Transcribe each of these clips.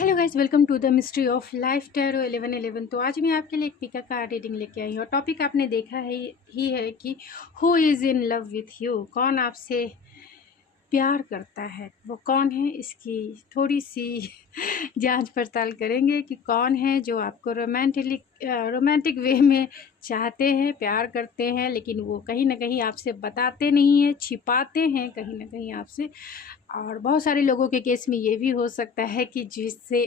Hello guys, welcome to the mystery of life tarot 1111। तो आज मैं आपके लिए एक पिका कार्ड रीडिंग लेके आई हूँ और टॉपिक आपने देखा है ही है कि who is in love with you. कौन आपसे प्यार करता है, वो कौन है, इसकी थोड़ी सी जांच पड़ताल करेंगे कि कौन है जो आपको रोमांटिक वे में चाहते हैं, प्यार करते हैं, लेकिन वो कहीं ना कहीं आपसे बताते नहीं हैं, छिपाते हैं कहीं ना कहीं आपसे। और बहुत सारे लोगों के केस में ये भी हो सकता है कि जिससे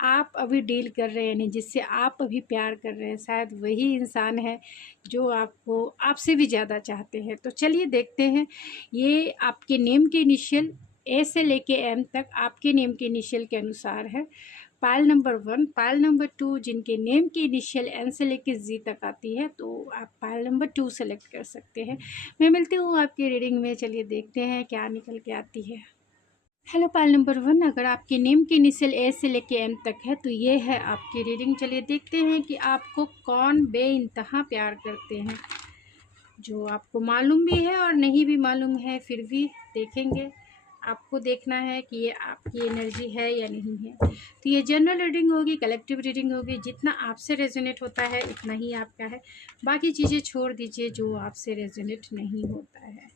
आप अभी डील कर रहे हैं, यानी जिससे आप अभी प्यार कर रहे हैं, शायद वही इंसान है जो आपको आपसे भी ज़्यादा चाहते हैं। तो चलिए देखते हैं। ये आपके नेम के इनिशियल ए से लेके एम तक आपके नेम के इनिशियल के अनुसार है। पायल नंबर 1, पायल नंबर 2 जिनके नेम की इनिशियल एन से लेके जी तक आती है, तो आप पायल नंबर 2 सेलेक्ट कर सकते हैं। मैं मिलती हूँ आपकी रीडिंग में। चलिए देखते हैं क्या निकल के आती है। हेलो पायल नंबर 1, अगर आपके नेम की इनिशियल ए से लेके एम तक है तो ये है आपकी रीडिंग। चलिए देखते हैं कि आपको कौन बेइंतहा प्यार करते हैं, जो आपको मालूम भी है और नहीं भी मालूम है, फिर भी देखेंगे। आपको देखना है कि ये आपकी एनर्जी है या नहीं है। तो ये जनरल रीडिंग होगी, कलेक्टिव रीडिंग होगी। जितना आपसे रेजोनेट होता है उतना ही आपका है, बाकी चीज़ें छोड़ दीजिए जो आपसे रेजोनेट नहीं होता है।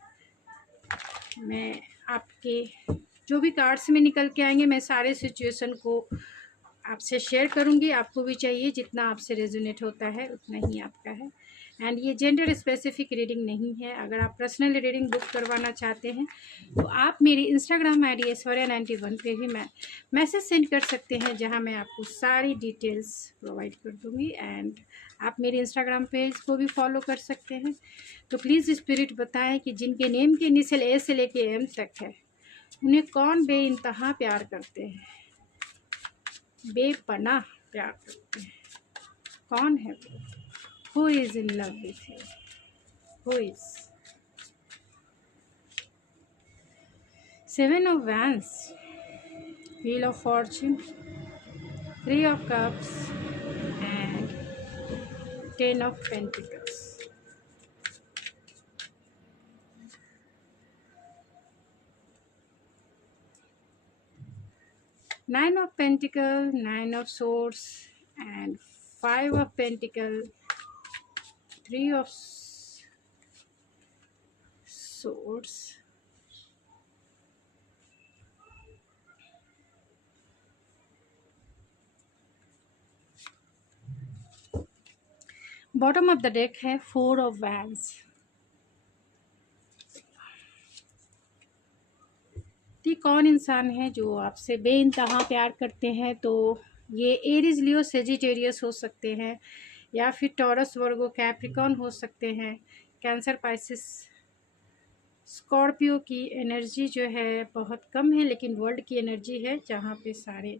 मैं आपके जो भी कार्ड्स में निकल के आएंगे, मैं सारे सिचुएशन को आपसे शेयर करूंगी। आपको भी चाहिए, जितना आपसे रेजोनेट होता है उतना ही आपका है। एंड ये जेंडर स्पेसिफिक रीडिंग नहीं है। अगर आप पर्सनल रीडिंग बुक करवाना चाहते हैं तो आप मेरी इंस्टाग्राम आई डी ऐश्वर्या91 पे भी मैसेज सेंड कर सकते हैं, जहां मैं आपको सारी डिटेल्स प्रोवाइड कर दूंगी। एंड आप मेरे इंस्टाग्राम पेज को भी फॉलो कर सकते हैं। तो प्लीज़ स्पिरिट बताएं कि जिनके नेम के इनिशियल ए से लेके एम तक है, उन्हें कौन बेइंतहा प्यार करते हैं, बेपनाह प्यार करते हैं। कौन है वो? Who is in love with you? Who is? 7 of Wands, Wheel of Fortune, 3 of Cups and 10 of Pentacles. Nine of Pentacles, 9 of Swords and 5 of Pentacles, 3 of Swords, bottom of the deck है 4 of Wands। तो कौन इंसान है जो आपसे बेइंतहा प्यार करते हैं? तो ये एरीज, लियो, सेजिटेरियस हो सकते हैं, या फिर टॉरस, वर्गो, कैप्रिकॉर्न हो सकते हैं, कैंसर, पाइसिस, स्कॉर्पियो की एनर्जी जो है बहुत कम है, लेकिन वर्ल्ड की एनर्जी है जहाँ पे सारे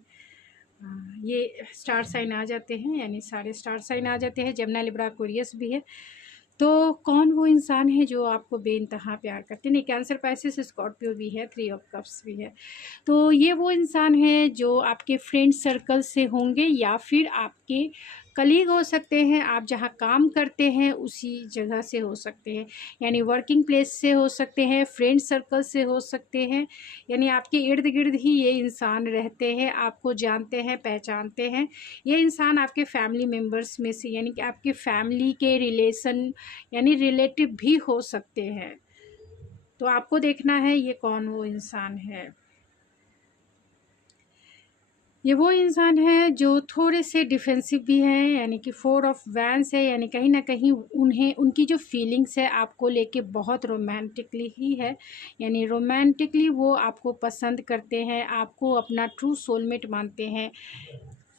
ये स्टार साइन आ जाते हैं, यानी सारे स्टार साइन आ जाते हैं। जमुना, लिब्रा, एक्वेरियस भी है। तो कौन वो इंसान है जो आपको बेइंतहा प्यार करते हैं? नहीं, कैंसर, पाइसिस, स्कॉर्पियो भी है, 3 ऑफ कप्स भी है। तो ये वो इंसान है जो आपके फ्रेंड सर्कल से होंगे, या फिर आपके कलीग हो सकते हैं, आप जहाँ काम करते हैं उसी जगह से हो सकते हैं, यानी वर्किंग प्लेस से हो सकते हैं, फ्रेंड सर्कल से हो सकते हैं, यानी आपके इर्द गिर्द ही ये इंसान रहते हैं, आपको जानते हैं, पहचानते हैं। ये इंसान आपके फैमिली मेम्बर्स में से, यानी कि आपके फैमिली के रिलेशन यानी रिलेटिव भी हो सकते हैं। तो आपको देखना है ये कौन वो इंसान है। ये वो इंसान है जो थोड़े से डिफेंसिव भी हैं, यानी कि 4 ऑफ वैंस है, यानी कहीं ना कहीं उन्हें उनकी जो फीलिंग्स है आपको लेके बहुत रोमांटिकली ही है, यानी रोमांटिकली वो आपको पसंद करते हैं, आपको अपना ट्रू सोलमेट मानते हैं,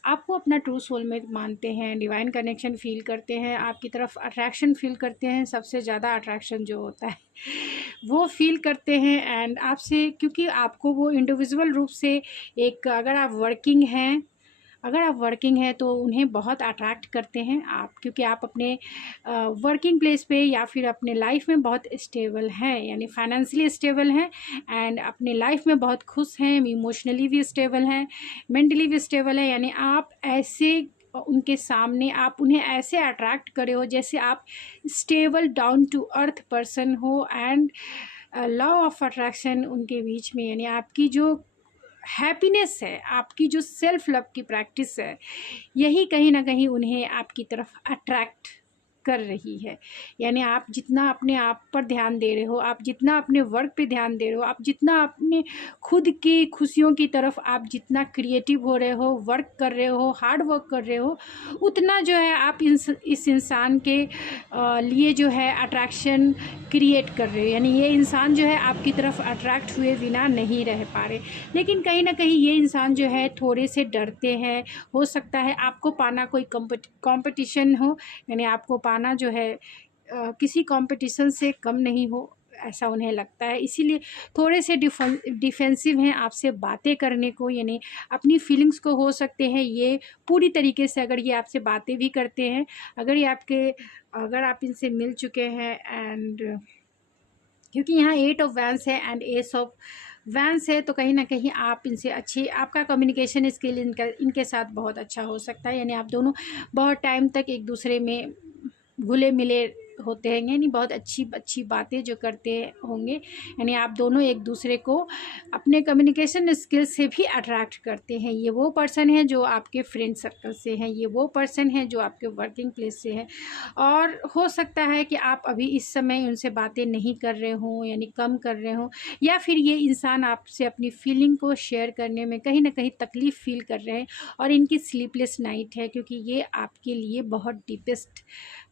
आपको अपना ट्रू सोलमेट मानते हैं, डिवाइन कनेक्शन फील करते हैं, आपकी तरफ अट्रैक्शन फील करते हैं। सबसे ज़्यादा अट्रैक्शन जो होता है वो फील करते हैं एंड आपसे, क्योंकि आपको वो इंडिविजुअल रूप से एक, अगर आप वर्किंग हैं तो उन्हें बहुत अट्रैक्ट करते हैं आप, क्योंकि आप अपने वर्किंग प्लेस पे या फिर अपने लाइफ में बहुत स्टेबल हैं, यानी फाइनेंशियली स्टेबल हैं एंड अपने लाइफ में बहुत खुश हैं, इमोशनली भी स्टेबल हैं, मेंटली भी स्टेबल हैं। यानी आप ऐसे उनके सामने आप उन्हें ऐसे अट्रैक्ट करे हो जैसे आप stable down to earth person हो, एंड लॉ ऑफ अट्रैक्शन उनके बीच में, यानी आपकी जो हैप्पीनेस है, आपकी जो सेल्फ लव की प्रैक्टिस है, यही कहीं ना कहीं उन्हें आपकी तरफ अट्रैक्ट कर रही है। यानी आप जितना अपने आप पर ध्यान दे रहे हो, आप जितना अपने वर्क पे ध्यान दे रहे हो, आप जितना अपने खुद की खुशियों की तरफ आप जितना क्रिएटिव हो रहे हो, वर्क कर रहे हो, हार्ड वर्क कर रहे हो, उतना जो है आप इस इंसान के लिए जो है अट्रैक्शन क्रिएट कर रहे हो। यानी ये इंसान जो है आपकी तरफ अट्रैक्ट हुए बिना नहीं रह पा रहे। लेकिन कहीं ना कहीं ये इंसान जो है थोड़े से डरते हैं। हो सकता है आपको पाना कोई कंपटीशन हो, यानी आपको पाना जो है किसी कंपटीशन से कम नहीं हो, ऐसा उन्हें लगता है। इसीलिए थोड़े से डिफेंसिव हैं आपसे बातें करने को, यानी अपनी फीलिंग्स को हो सकते हैं ये पूरी तरीके से, अगर ये आपसे बातें भी करते हैं, अगर आप इनसे मिल चुके हैं, एंड क्योंकि यहाँ 8 ऑफ वैंस है एंड एस ऑफ वैंस है, तो कहीं ना कहीं आप इनसे आपका कम्युनिकेशन स्किल इनके साथ बहुत अच्छा हो सकता है। यानी आप दोनों बहुत टाइम तक एक दूसरे में घुले मिले होते हैं, यानी बहुत अच्छी अच्छी बातें जो करते होंगे। यानी आप दोनों एक दूसरे को अपने कम्युनिकेशन स्किल से भी अट्रैक्ट करते हैं। ये वो पर्सन है जो आपके फ्रेंड सर्कल से हैं, ये वो पर्सन है जो आपके वर्किंग प्लेस से है, और हो सकता है कि आप अभी इस समय उनसे बातें नहीं कर रहे हों, यानी कम कर रहे हों, या फिर ये इंसान आपसे अपनी फीलिंग को शेयर करने में कहीं ना कहीं तकलीफ़ फील कर रहे हैं, और इनकी स्लीपलेस नाइट है, क्योंकि ये आपके लिए बहुत डीपेस्ट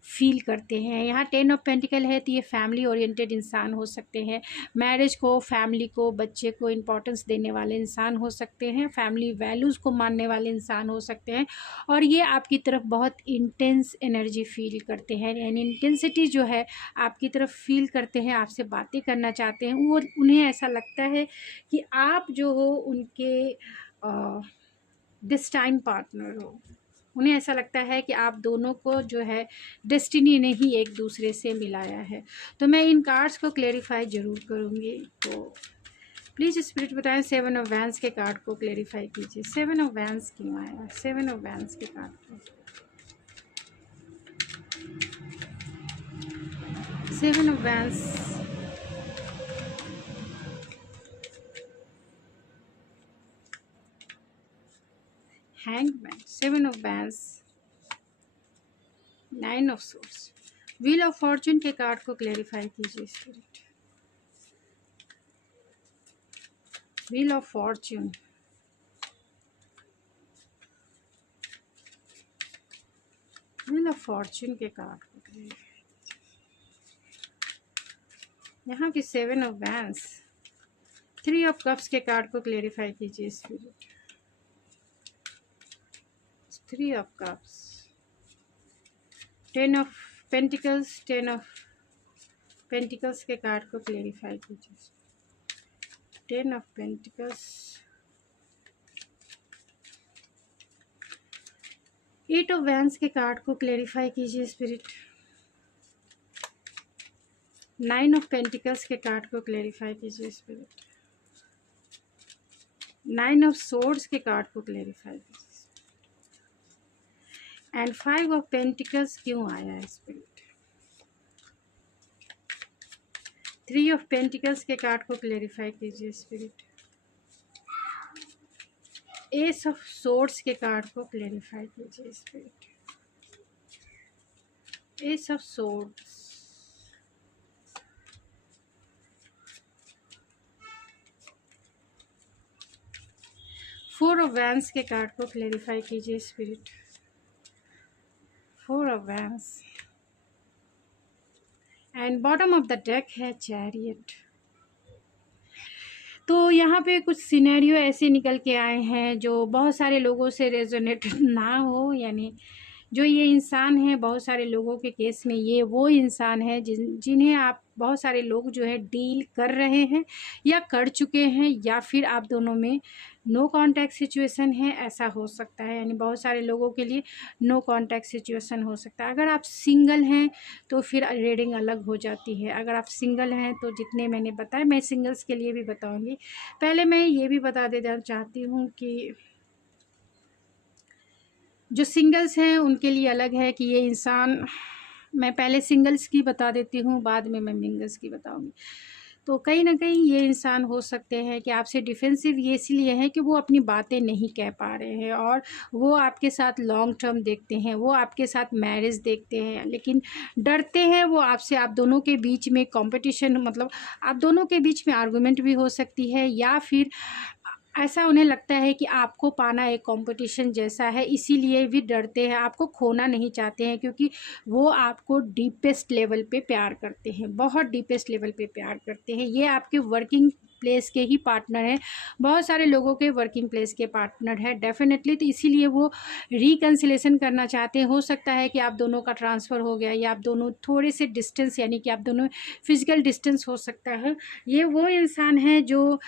फील करते हैं। यहाँ 10 ऑफ पेंटिकल है, तो ये फैमिली ओरिएंटेड इंसान हो सकते हैं, मैरिज को, फैमिली को, बच्चे को इम्पोर्टेंस देने वाले इंसान हो सकते हैं, फैमिली वैल्यूज़ को मानने वाले इंसान हो सकते हैं, और ये आपकी तरफ बहुत इंटेंस एनर्जी फील करते हैं। यानी इंटेंसिटी जो है आपकी तरफ फील करते हैं, आपसे बातें करना चाहते हैं, वो उन्हें ऐसा लगता है कि आप जो हो उनके डिस्टाइन पार्टनर हो। उन्हें ऐसा लगता है कि आप दोनों को जो है डेस्टिनी ने ही एक दूसरे से मिलाया है। तो मैं इन कार्ड्स को क्लेरिफाई ज़रूर करूँगी, तो प्लीज़ स्पिरिट बताएं 7 ऑफ वैंस के कार्ड को क्लेरिफाई कीजिए। 7 ऑफ वैंस क्यों आया? 7 ऑफ वैंस के कार्ड को, 7 of vents, hangman, 7 of vents, 9 of source, wheel of Fortune के कार्ड को क्लेरिफाई कीजिए spirit. Wheel of Fortune, wheel of Fortune के कार्ड को क्लेरिफाई, यहाँ की 7 ऑफ वैंस, 3 ऑफ कप्स के कार्ड को क्लेरिफाई कीजिए spirit. 3 of cups, 10 of pentacles, 10 of pentacles के कार्ड को क्लेरिफाई कीजिए। 10 ऑफ पेंटिकल्स, 8 ऑफ वैंस के कार्ड को क्लेरिफाई कीजिए स्पिरिट। 9 ऑफ पेंटिकल्स के कार्ड को क्लेरिफाई कीजिए स्पिरिट। 9 ऑफ सोर्ड्स के कार्ड को क्लेरिफाई कीजिए, एंड 5 ऑफ पेंटिकल्स क्यों आया है स्पिरिट? 3 ऑफ पेंटिकल्स के कार्ड को क्लेरिफाई कीजिए स्पिरिट। एस ऑफ सोर्ड्स के कार्ड को क्लेरिफाई कीजिए spirit. S of swords, 4 of vents के कार्ड को क्लेरिफाई कीजिए spirit. 4 of vents, and bottom of the deck है चैरियट। तो यहाँ पे कुछ सिनेरियो ऐसे निकल के आए हैं जो बहुत सारे लोगों से रेजोनेट ना हो। यानी जो ये इंसान है, बहुत सारे लोगों के केस में ये वो इंसान है जिन्हें आप, बहुत सारे लोग जो है डील कर रहे हैं या कर चुके हैं, या फिर आप दोनों में नो कांटेक्ट सिचुएशन है, ऐसा हो सकता है। यानी बहुत सारे लोगों के लिए नो कांटेक्ट सिचुएशन हो सकता है। अगर आप सिंगल हैं तो फिर रीडिंग अलग हो जाती है। अगर आप सिंगल हैं तो जितने मैंने बताया, मैं सिंगल्स के लिए भी बताऊंगी। पहले मैं ये भी बता देना चाहती हूँ कि जो सिंगल्स हैं उनके लिए अलग है कि ये इंसान, मैं पहले सिंगल्स की बता देती हूँ, बाद में मैं मिंगल्स की बताऊँगी। तो कहीं न कहीं ये इंसान हो सकते हैं कि आपसे डिफेंसिव ये इसलिए है कि वो अपनी बातें नहीं कह पा रहे हैं और वो आपके साथ लॉन्ग टर्म देखते हैं, वो आपके साथ मैरिज देखते हैं, लेकिन डरते हैं वो आपसे। आप दोनों के बीच में कॉम्पिटिशन, मतलब आप दोनों के बीच में आर्गुमेंट भी हो सकती है, या फिर ऐसा उन्हें लगता है कि आपको पाना एक कंपटीशन जैसा है, इसीलिए भी डरते हैं, आपको खोना नहीं चाहते हैं, क्योंकि वो आपको डीपेस्ट लेवल पे प्यार करते हैं, बहुत डीपेस्ट लेवल पे प्यार करते हैं। ये आपके वर्किंग प्लेस के ही पार्टनर हैं, बहुत सारे लोगों के वर्किंग प्लेस के पार्टनर है डेफिनेटली। तो इसीलिए वो रिकन्सिलेशन करना चाहते हैं। हो सकता है कि आप दोनों का ट्रांसफ़र हो गया, या आप दोनों थोड़े से डिस्टेंस, यानी कि आप दोनों फिजिकल डिस्टेंस हो सकता है। ये वो इंसान है जो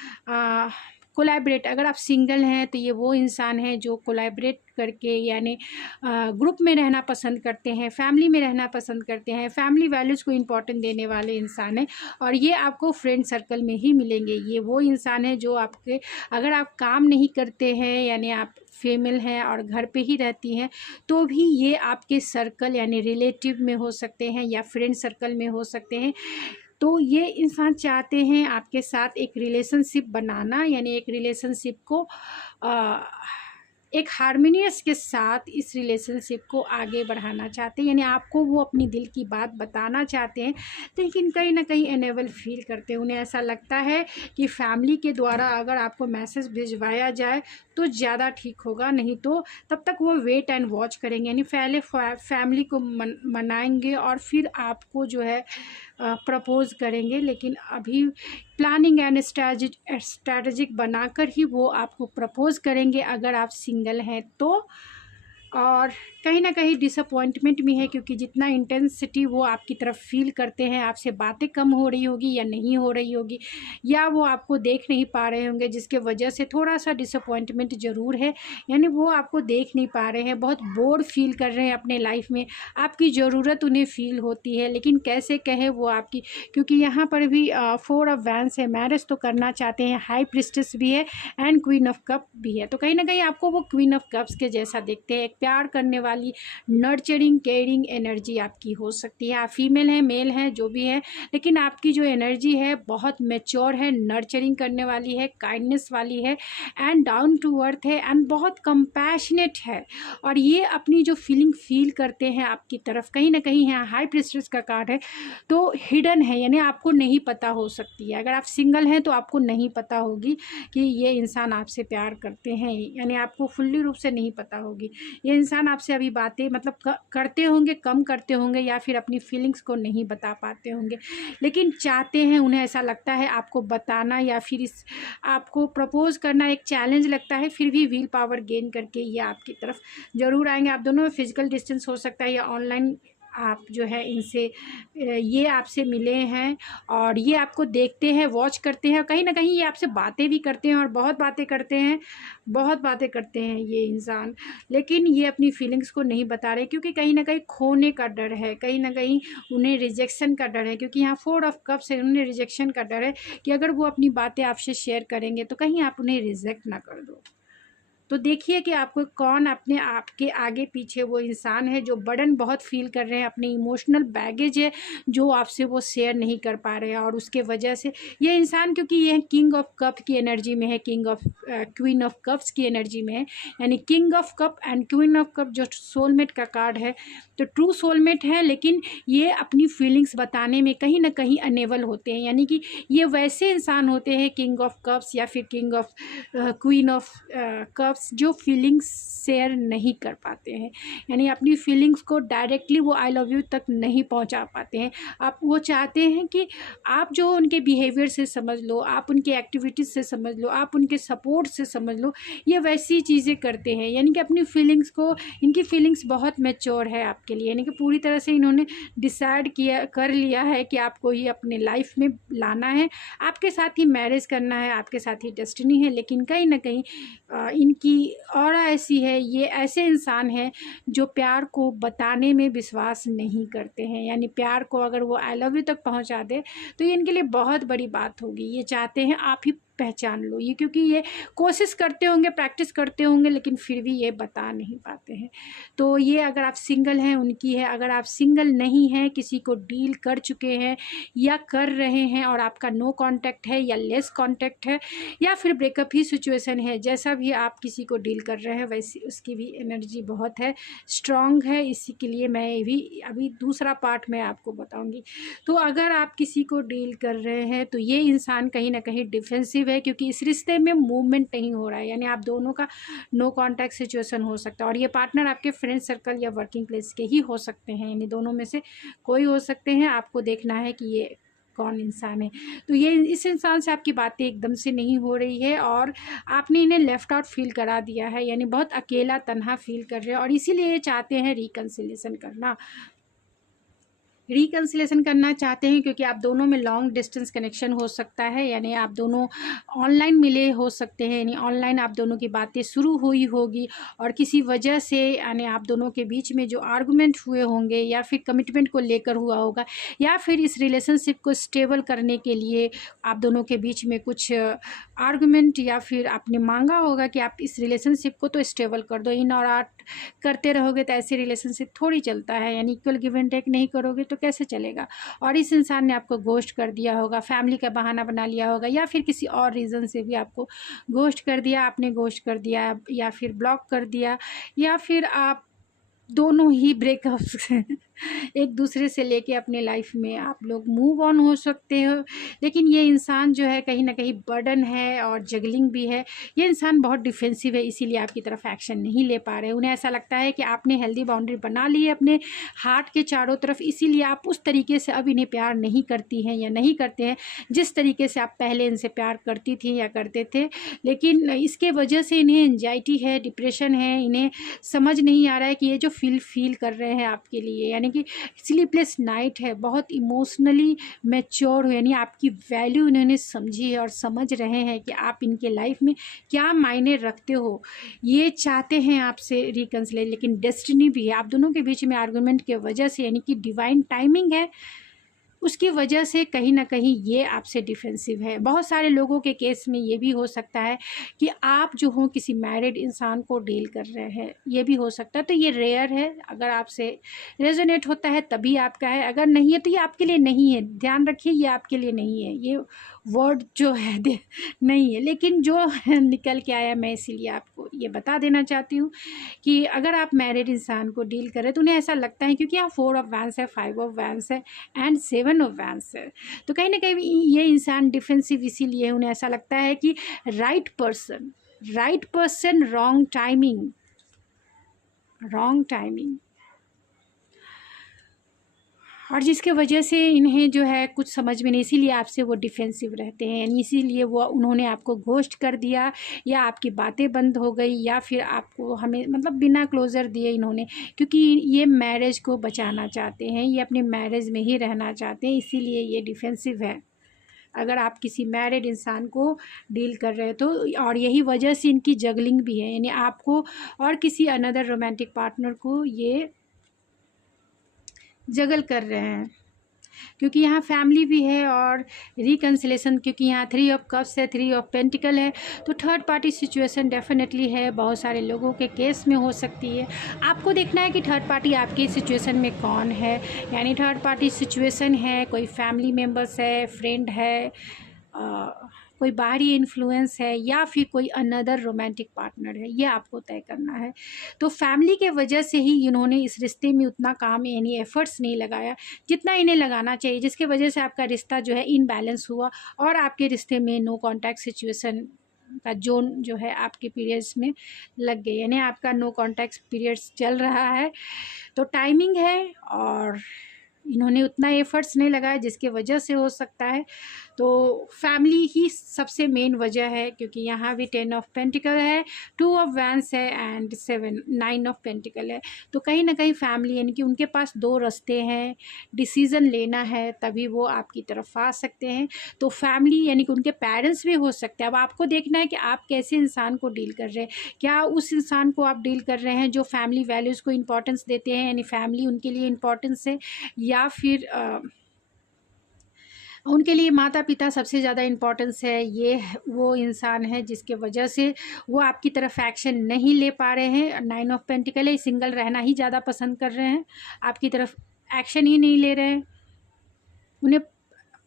कोलैबोरेट, अगर आप सिंगल हैं तो ये वो इंसान है जो कोलैबोरेट करके, यानी ग्रुप में रहना पसंद करते हैं, फैमिली में रहना पसंद करते हैं, फैमिली वैल्यूज़ को इम्पोर्टेंट देने वाले इंसान हैं, और ये आपको फ्रेंड सर्कल में ही मिलेंगे। ये वो इंसान है जो आपके, अगर आप काम नहीं करते हैं, यानी आप फीमेल हैं और घर पे ही रहती हैं, तो भी ये आपके सर्कल यानी रिलेटिव में हो सकते हैं या फ्रेंड सर्कल में हो सकते हैं। तो ये इंसान चाहते हैं आपके साथ एक रिलेशनशिप बनाना, यानी एक रिलेशनशिप को अ, एक हार्मोनियस के साथ इस रिलेशनशिप को आगे बढ़ाना चाहते हैं, यानी आपको वो अपनी दिल की बात बताना चाहते हैं, लेकिन कहीं ना कहीं अनेबल फील करते हैं। उन्हें ऐसा लगता है कि फैमिली के द्वारा अगर आपको मैसेज भिजवाया जाए तो ज़्यादा ठीक होगा, नहीं तो तब तक वो वेट एंड वॉच करेंगे, यानी पहले फैमिली को मनाएंगे और फिर आपको जो है प्रपोज़ करेंगे। लेकिन अभी प्लानिंग एंड स्ट्रैटेजिक बनाकर ही वो आपको प्रपोज़ करेंगे अगर आप सिंगल हैं तो। और कहीं ना कहीं डिसअपॉइंटमेंट भी है, क्योंकि जितना इंटेंसिटी वो आपकी तरफ फील करते हैं, आपसे बातें कम हो रही होगी या नहीं हो रही होगी, या वो आपको देख नहीं पा रहे होंगे, जिसके वजह से थोड़ा सा डिसअपॉइंटमेंट ज़रूर है। यानी वो आपको देख नहीं पा रहे हैं, बहुत बोर फील कर रहे हैं अपने लाइफ में, आपकी ज़रूरत उन्हें फील होती है, लेकिन कैसे कहें वो आपकी, क्योंकि यहाँ पर भी 4 ऑफ वैंस है, मैरिज तो करना चाहते हैं, हाई प्रिस्टेस भी है एंड क्वीन ऑफ कप भी है। तो कहीं ना कहीं आपको वो क्वीन ऑफ कप्स के जैसा देखते हैं, एक प्यार करने वाली नर्चरिंग केयरिंग एनर्जी आपकी हो सकती है। आप फीमेल हैं मेल हैं जो भी है, लेकिन आपकी जो एनर्जी है बहुत मैच्योर है, नर्चरिंग करने वाली है, काइंडनेस वाली है एंड डाउन टू अर्थ है एंड बहुत कंपैशनेट है। और ये अपनी जो फीलिंग फील करते हैं आपकी तरफ, कहीं ना कहीं यहाँ हाई प्रिस्टेस का कार्ड है तो हिडन है, यानी आपको नहीं पता हो सकती है। अगर आप सिंगल हैं तो आपको नहीं पता होगी कि ये इंसान आपसे प्यार करते हैं, यानी आपको फुल्ली रूप से नहीं पता होगी। ये इंसान आपसे अभी बातें मतलब करते होंगे, कम करते होंगे, या फिर अपनी फीलिंग्स को नहीं बता पाते होंगे, लेकिन चाहते हैं, उन्हें ऐसा लगता है आपको बताना या फिर इस आपको प्रपोज करना एक चैलेंज लगता है, फिर भी विल पावर गेन करके ये आपकी तरफ ज़रूर आएंगे। आप दोनों में फिजिकल डिस्टेंस हो सकता है या ऑनलाइन आप जो है इनसे ये आपसे मिले हैं और ये आपको देखते हैं, वॉच करते हैं, कहीं ना कहीं ये आपसे बातें भी करते हैं और बहुत बातें करते हैं, बहुत बातें करते हैं ये इंसान, लेकिन ये अपनी फीलिंग्स को नहीं बता रहे, क्योंकि कहीं ना कहीं खोने का डर है, कहीं ना कहीं उन्हें रिजेक्शन का डर है, क्योंकि यहाँ 4 ऑफ कप्स है, उन्हें रिजेक्शन का डर है कि अगर वो अपनी बातें आपसे शेयर करेंगे तो कहीं आप उन्हें रिजेक्ट ना कर दो। तो देखिए कि आपको कौन अपने आपके आगे पीछे वो इंसान है जो बर्डन बहुत फील कर रहे हैं, अपने इमोशनल बैगेज है जो आपसे वो शेयर नहीं कर पा रहे हैं, और उसके वजह से ये इंसान, क्योंकि ये किंग ऑफ कप की एनर्जी में है, king of queen of cups की एनर्जी में है, यानी king of cup and queen of cup जो सोलमेट का कार्ड है, तो ट्रू सोलमेट है, लेकिन ये अपनी फीलिंग्स बताने में कहीं ना कहीं अनेबल होते हैं, यानी कि ये वैसे इंसान होते हैं किंग ऑफ कप्स या फिर king of queen of cups जो फीलिंग्स शेयर नहीं कर पाते हैं, यानी अपनी फीलिंग्स को डायरेक्टली वो आई लव यू तक नहीं पहुंचा पाते हैं। आप वो चाहते हैं कि आप जो उनके बिहेवियर से समझ लो, आप उनके एक्टिविटीज़ से समझ लो, आप उनके सपोर्ट से समझ लो, ये वैसी चीज़ें करते हैं, यानी कि अपनी फीलिंग्स को, इनकी फीलिंग्स बहुत मैच्योर है आपके लिए, यानी कि पूरी तरह से इन्होंने डिसाइड किया कर लिया है कि आपको ही अपने लाइफ में लाना है, आपके साथ ही मैरिज करना है, आपके साथ ही डेस्टिनी है। लेकिन कहीं ना कहीं इनकी और ऐसी है, ये ऐसे इंसान हैं जो प्यार को बताने में विश्वास नहीं करते हैं, यानी प्यार को अगर वो आई लव यू तक पहुंचा दे तो ये इनके लिए बहुत बड़ी बात होगी। ये चाहते हैं आप ही पहचान लो ये, क्योंकि ये कोशिश करते होंगे, प्रैक्टिस करते होंगे, लेकिन फिर भी ये बता नहीं पाते हैं। तो ये अगर आप सिंगल हैं उनकी है। अगर आप सिंगल नहीं हैं, किसी को डील कर चुके हैं या कर रहे हैं और आपका नो कांटेक्ट है या लेस कांटेक्ट है या फिर ब्रेकअप ही सिचुएशन है, जैसा भी आप किसी को डील कर रहे हैं वैसी उसकी भी एनर्जी बहुत है, स्ट्रॉन्ग है। इसी के लिए मैं भी अभी दूसरा पार्ट में आपको बताऊंगी। तो अगर आप किसी को डील कर रहे हैं तो ये इंसान कहीं ना कहीं डिफेंसिव है, क्योंकि इस रिश्ते में मूवमेंट नहीं हो रहा है, यानी आप दोनों का नो कांटेक्ट सिचुएशन हो सकता है। और ये पार्टनर आपके फ्रेंड सर्कल या वर्किंग प्लेस के ही हो सकते हैं, यानी दोनों में से कोई हो सकते हैं। आपको देखना है कि ये कौन इंसान है। तो ये इस इंसान से आपकी बातें एकदम से नहीं हो रही है और आपने इन्हें लेफ्ट आउट फील करा दिया है, यानी बहुत अकेला तन्हा फील कर रहे हैं और इसीलिए ये चाहते हैं रिकन्सिलेशन करना चाहते हैं, क्योंकि आप दोनों में लॉन्ग डिस्टेंस कनेक्शन हो सकता है, यानी आप दोनों ऑनलाइन मिले हो सकते हैं, यानी ऑनलाइन आप दोनों की बातें शुरू हुई होगी और किसी वजह से यानी आप दोनों के बीच में जो आर्गुमेंट हुए होंगे या फिर कमिटमेंट को लेकर हुआ होगा या फिर इस रिलेशनशिप को स्टेबल करने के लिए आप दोनों के बीच में कुछ आर्गुमेंट या फिर आपने मांगा होगा कि आप इस रिलेशनशिप को तो स्टेबल कर दो। इन और आउट करते रहोगे तो ऐसे रिलेशनशिप थोड़ी चलता है, यानी इक्वल गिव एंड टेक नहीं करोगे तो कैसे चलेगा। और इस इंसान ने आपको घोस्ट कर दिया होगा, फैमिली का बहाना बना लिया होगा या फिर किसी और रीज़न से भी आपको घोस्ट कर दिया, आपने घोस्ट कर दिया या फिर ब्लॉक कर दिया या फिर आप दोनों ही ब्रेकअप एक दूसरे से लेके अपने लाइफ में आप लोग मूव ऑन हो सकते हो। लेकिन ये इंसान जो है कहीं ना कहीं बर्डन है और जगलिंग भी है। ये इंसान बहुत डिफेंसिव है, इसीलिए आपकी तरफ एक्शन नहीं ले पा रहे। उन्हें ऐसा लगता है कि आपने हेल्दी बाउंड्री बना ली है अपने हार्ट के चारों तरफ, इसीलिए आप उस तरीके से अब इन्हें प्यार नहीं करती हैं या नहीं करते हैं जिस तरीके से आप पहले इनसे प्यार करती थी या करते थे। लेकिन इसके वजह से इन्हें एंजाइटी है, डिप्रेशन है, इन्हें समझ नहीं आ रहा है कि ये जो फील कर रहे हैं आपके लिए, यानी कि स्लीपलेस नाइट है, बहुत इमोशनली मैच्योर हो, यानी आपकी वैल्यू इन्होंने समझी है और समझ रहे हैं कि आप इनके लाइफ में क्या मायने रखते हो। ये चाहते हैं आपसे रिकन्सिलेट, लेकिन डेस्टिनी भी है आप दोनों के बीच में आर्गुमेंट के वजह से, यानी कि डिवाइन टाइमिंग है, उसकी वजह से कहीं ना कहीं ये आपसे डिफेंसिव है। बहुत सारे लोगों के केस में ये भी हो सकता है कि आप जो हो किसी मैरिड इंसान को डील कर रहे हैं, ये भी हो सकता है। तो ये रेयर है, अगर आपसे रेजोनेट होता है तभी आपका है, अगर नहीं है तो ये आपके लिए नहीं है। ध्यान रखिए, ये आपके लिए नहीं है, ये वर्ड जो है नहीं है। लेकिन जो निकल के आया मैं इसीलिए आपको ये बता देना चाहती हूँ कि अगर आप मैरिड इंसान को डील करें तो उन्हें ऐसा लगता है, क्योंकि यहाँ 4 ऑफ वैंस है, 5 ऑफ वैंस है एंड 7 ऑफ वैंस है, तो कहीं ना कहीं ये इंसान डिफेंसिव इसीलिए उन्हें ऐसा लगता है कि राइट पर्सन रॉन्ग टाइमिंग और जिसके वजह से इन्हें जो है कुछ समझ में नहीं, इसीलिए आपसे वो डिफेंसिव रहते हैं, यानी इसीलिए वो उन्होंने आपको घोस्ट कर दिया या आपकी बातें बंद हो गई या फिर आपको हमें मतलब बिना क्लोज़र दिए इन्होंने, क्योंकि ये मैरिज को बचाना चाहते हैं, ये अपने मैरिज में ही रहना चाहते हैं, इसीलिए ये डिफेंसिव है। अगर आप किसी मैरिड इंसान को डील कर रहे हो तो, और यही वजह से इनकी जगलिंग भी है, यानी आपको और किसी अनदर रोमांटिक पार्टनर को ये जगल कर रहे हैं, क्योंकि यहाँ फैमिली भी है और रिकन्सिलेशन, क्योंकि यहाँ 3 ऑफ कप्स है, 3 ऑफ पेंटिकल है, तो थर्ड पार्टी सिचुएशन डेफिनेटली है, बहुत सारे लोगों के केस में हो सकती है। आपको देखना है कि थर्ड पार्टी आपकी सिचुएशन में कौन है, यानी थर्ड पार्टी सिचुएशन है, कोई फैमिली मेम्बर्स है, फ्रेंड है, कोई बाहरी इन्फ्लुएंस है या फिर कोई अनदर रोमांटिक पार्टनर है, ये आपको तय करना है। तो फैमिली के वजह से ही इन्होंने इस रिश्ते में उतना काम यानी एफर्ट्स नहीं लगाया जितना इन्हें लगाना चाहिए, जिसके वजह से आपका रिश्ता जो है इनबैलेंस हुआ और आपके रिश्ते में नो कॉन्टैक्ट सिचुएशन का जोन जो है आपके पीरियड्स में लग गई, यानी आपका नो कॉन्टैक्ट पीरियड्स चल रहा है। तो टाइमिंग है और इन्होंने उतना एफर्ट्स नहीं लगाया जिसके वजह से हो सकता है। तो फैमिली ही सबसे मेन वजह है, क्योंकि यहाँ भी 10 ऑफ पेंटिकल है, 2 ऑफ वैंस है एंड 9 ऑफ पेंटिकल है। तो कहीं ना कहीं फैमिली यानी कि उनके पास 2 रास्ते हैं, डिसीज़न लेना है तभी वो आपकी तरफ आ सकते हैं। तो फैमिली यानी कि उनके पेरेंट्स भी हो सकते हैं। अब आपको देखना है कि आप कैसे इंसान को डील कर रहे हैं, क्या उस इंसान को आप डील कर रहे हैं जो फैमिली वैल्यूज़ को इम्पोर्टेंस देते हैं, यानी फैमिली उनके लिए इम्पोर्टेंस है, या फिर उनके लिए माता पिता सबसे ज़्यादा इम्पोर्टेंस है। ये वो इंसान है जिसके वजह से वो आपकी तरफ एक्शन नहीं ले पा रहे हैं। 9 ऑफ पेंटिकल है, सिंगल रहना ही ज़्यादा पसंद कर रहे हैं, आपकी तरफ एक्शन ही नहीं ले रहे हैं। उन्हें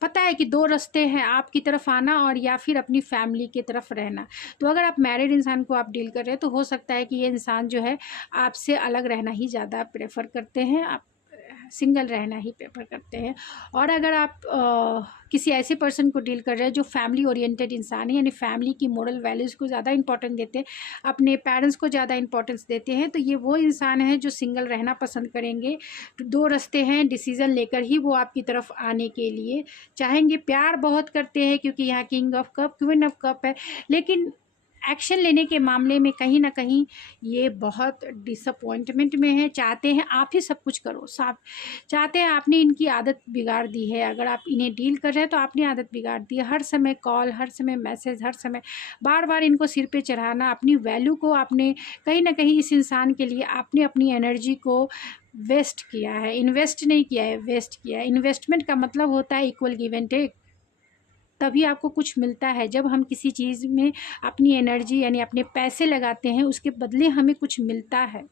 पता है कि दो रास्ते हैं, आपकी तरफ आना और या फिर अपनी फैमिली की तरफ रहना। तो अगर आप मैरिड इंसान को आप डील कर रहे हैं तो हो सकता है कि ये इंसान जो है आपसे अलग रहना ही ज़्यादा प्रेफर करते हैं, आप सिंगल रहना ही प्रेफर करते हैं। और अगर आप किसी ऐसे पर्सन को डील कर रहे हैं जो फैमिली ओरिएंटेड इंसान है, यानी फैमिली की मोरल वैल्यूज़ को ज़्यादा इंपॉर्टेंट देते हैं, अपने पेरेंट्स को ज़्यादा इंपॉर्टेंस देते हैं, तो ये वो इंसान है जो सिंगल रहना पसंद करेंगे। तो दो रास्ते हैं, डिसीज़न लेकर ही वो आपकी तरफ आने के लिए चाहेंगे। प्यार बहुत करते हैं क्योंकि यहाँ king of cup, queen of cup है, लेकिन एक्शन लेने के मामले में कहीं ना कहीं ये बहुत डिसअपॉइंटमेंट में है। चाहते हैं आप ही सब कुछ करो, साफ चाहते हैं, आपने इनकी आदत बिगाड़ दी है। अगर आप इन्हें डील कर रहे हैं तो आपने आदत बिगाड़ दी है। हर समय कॉल, हर समय मैसेज, हर समय बार बार इनको सिर पे चढ़ाना, अपनी वैल्यू को आपने कहीं ना कहीं इस इंसान के लिए आपने अपनी एनर्जी को वेस्ट किया है। इन्वेस्ट नहीं किया है, वेस्ट किया है। इन्वेस्टमेंट का मतलब होता है इक्वल गिव एंड टेक, तभी आपको कुछ मिलता है। जब हम किसी चीज़ में अपनी एनर्जी यानी अपने पैसे लगाते हैं, उसके बदले हमें कुछ मिलता है।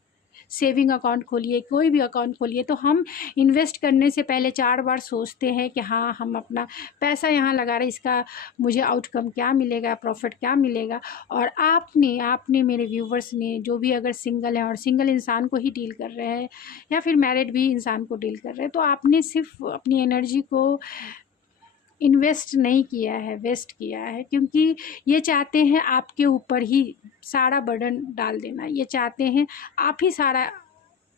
सेविंग अकाउंट खोलिए, कोई भी अकाउंट खोलिए, तो हम इन्वेस्ट करने से पहले 4 बार सोचते हैं कि हाँ, हम अपना पैसा यहाँ लगा रहे हैं, इसका मुझे आउटकम क्या मिलेगा, प्रॉफिट क्या मिलेगा। और आपने मेरे व्यूवर्स ने, जो भी अगर सिंगल हैं और सिंगल इंसान को ही डील कर रहे हैं या फिर मैरिड भी इंसान को डील कर रहे हैं, तो आपने सिर्फ अपनी एनर्जी को इन्वेस्ट नहीं किया है, वेस्ट किया है। क्योंकि ये चाहते हैं आपके ऊपर ही सारा बर्डन डाल देना, ये चाहते हैं आप ही सारा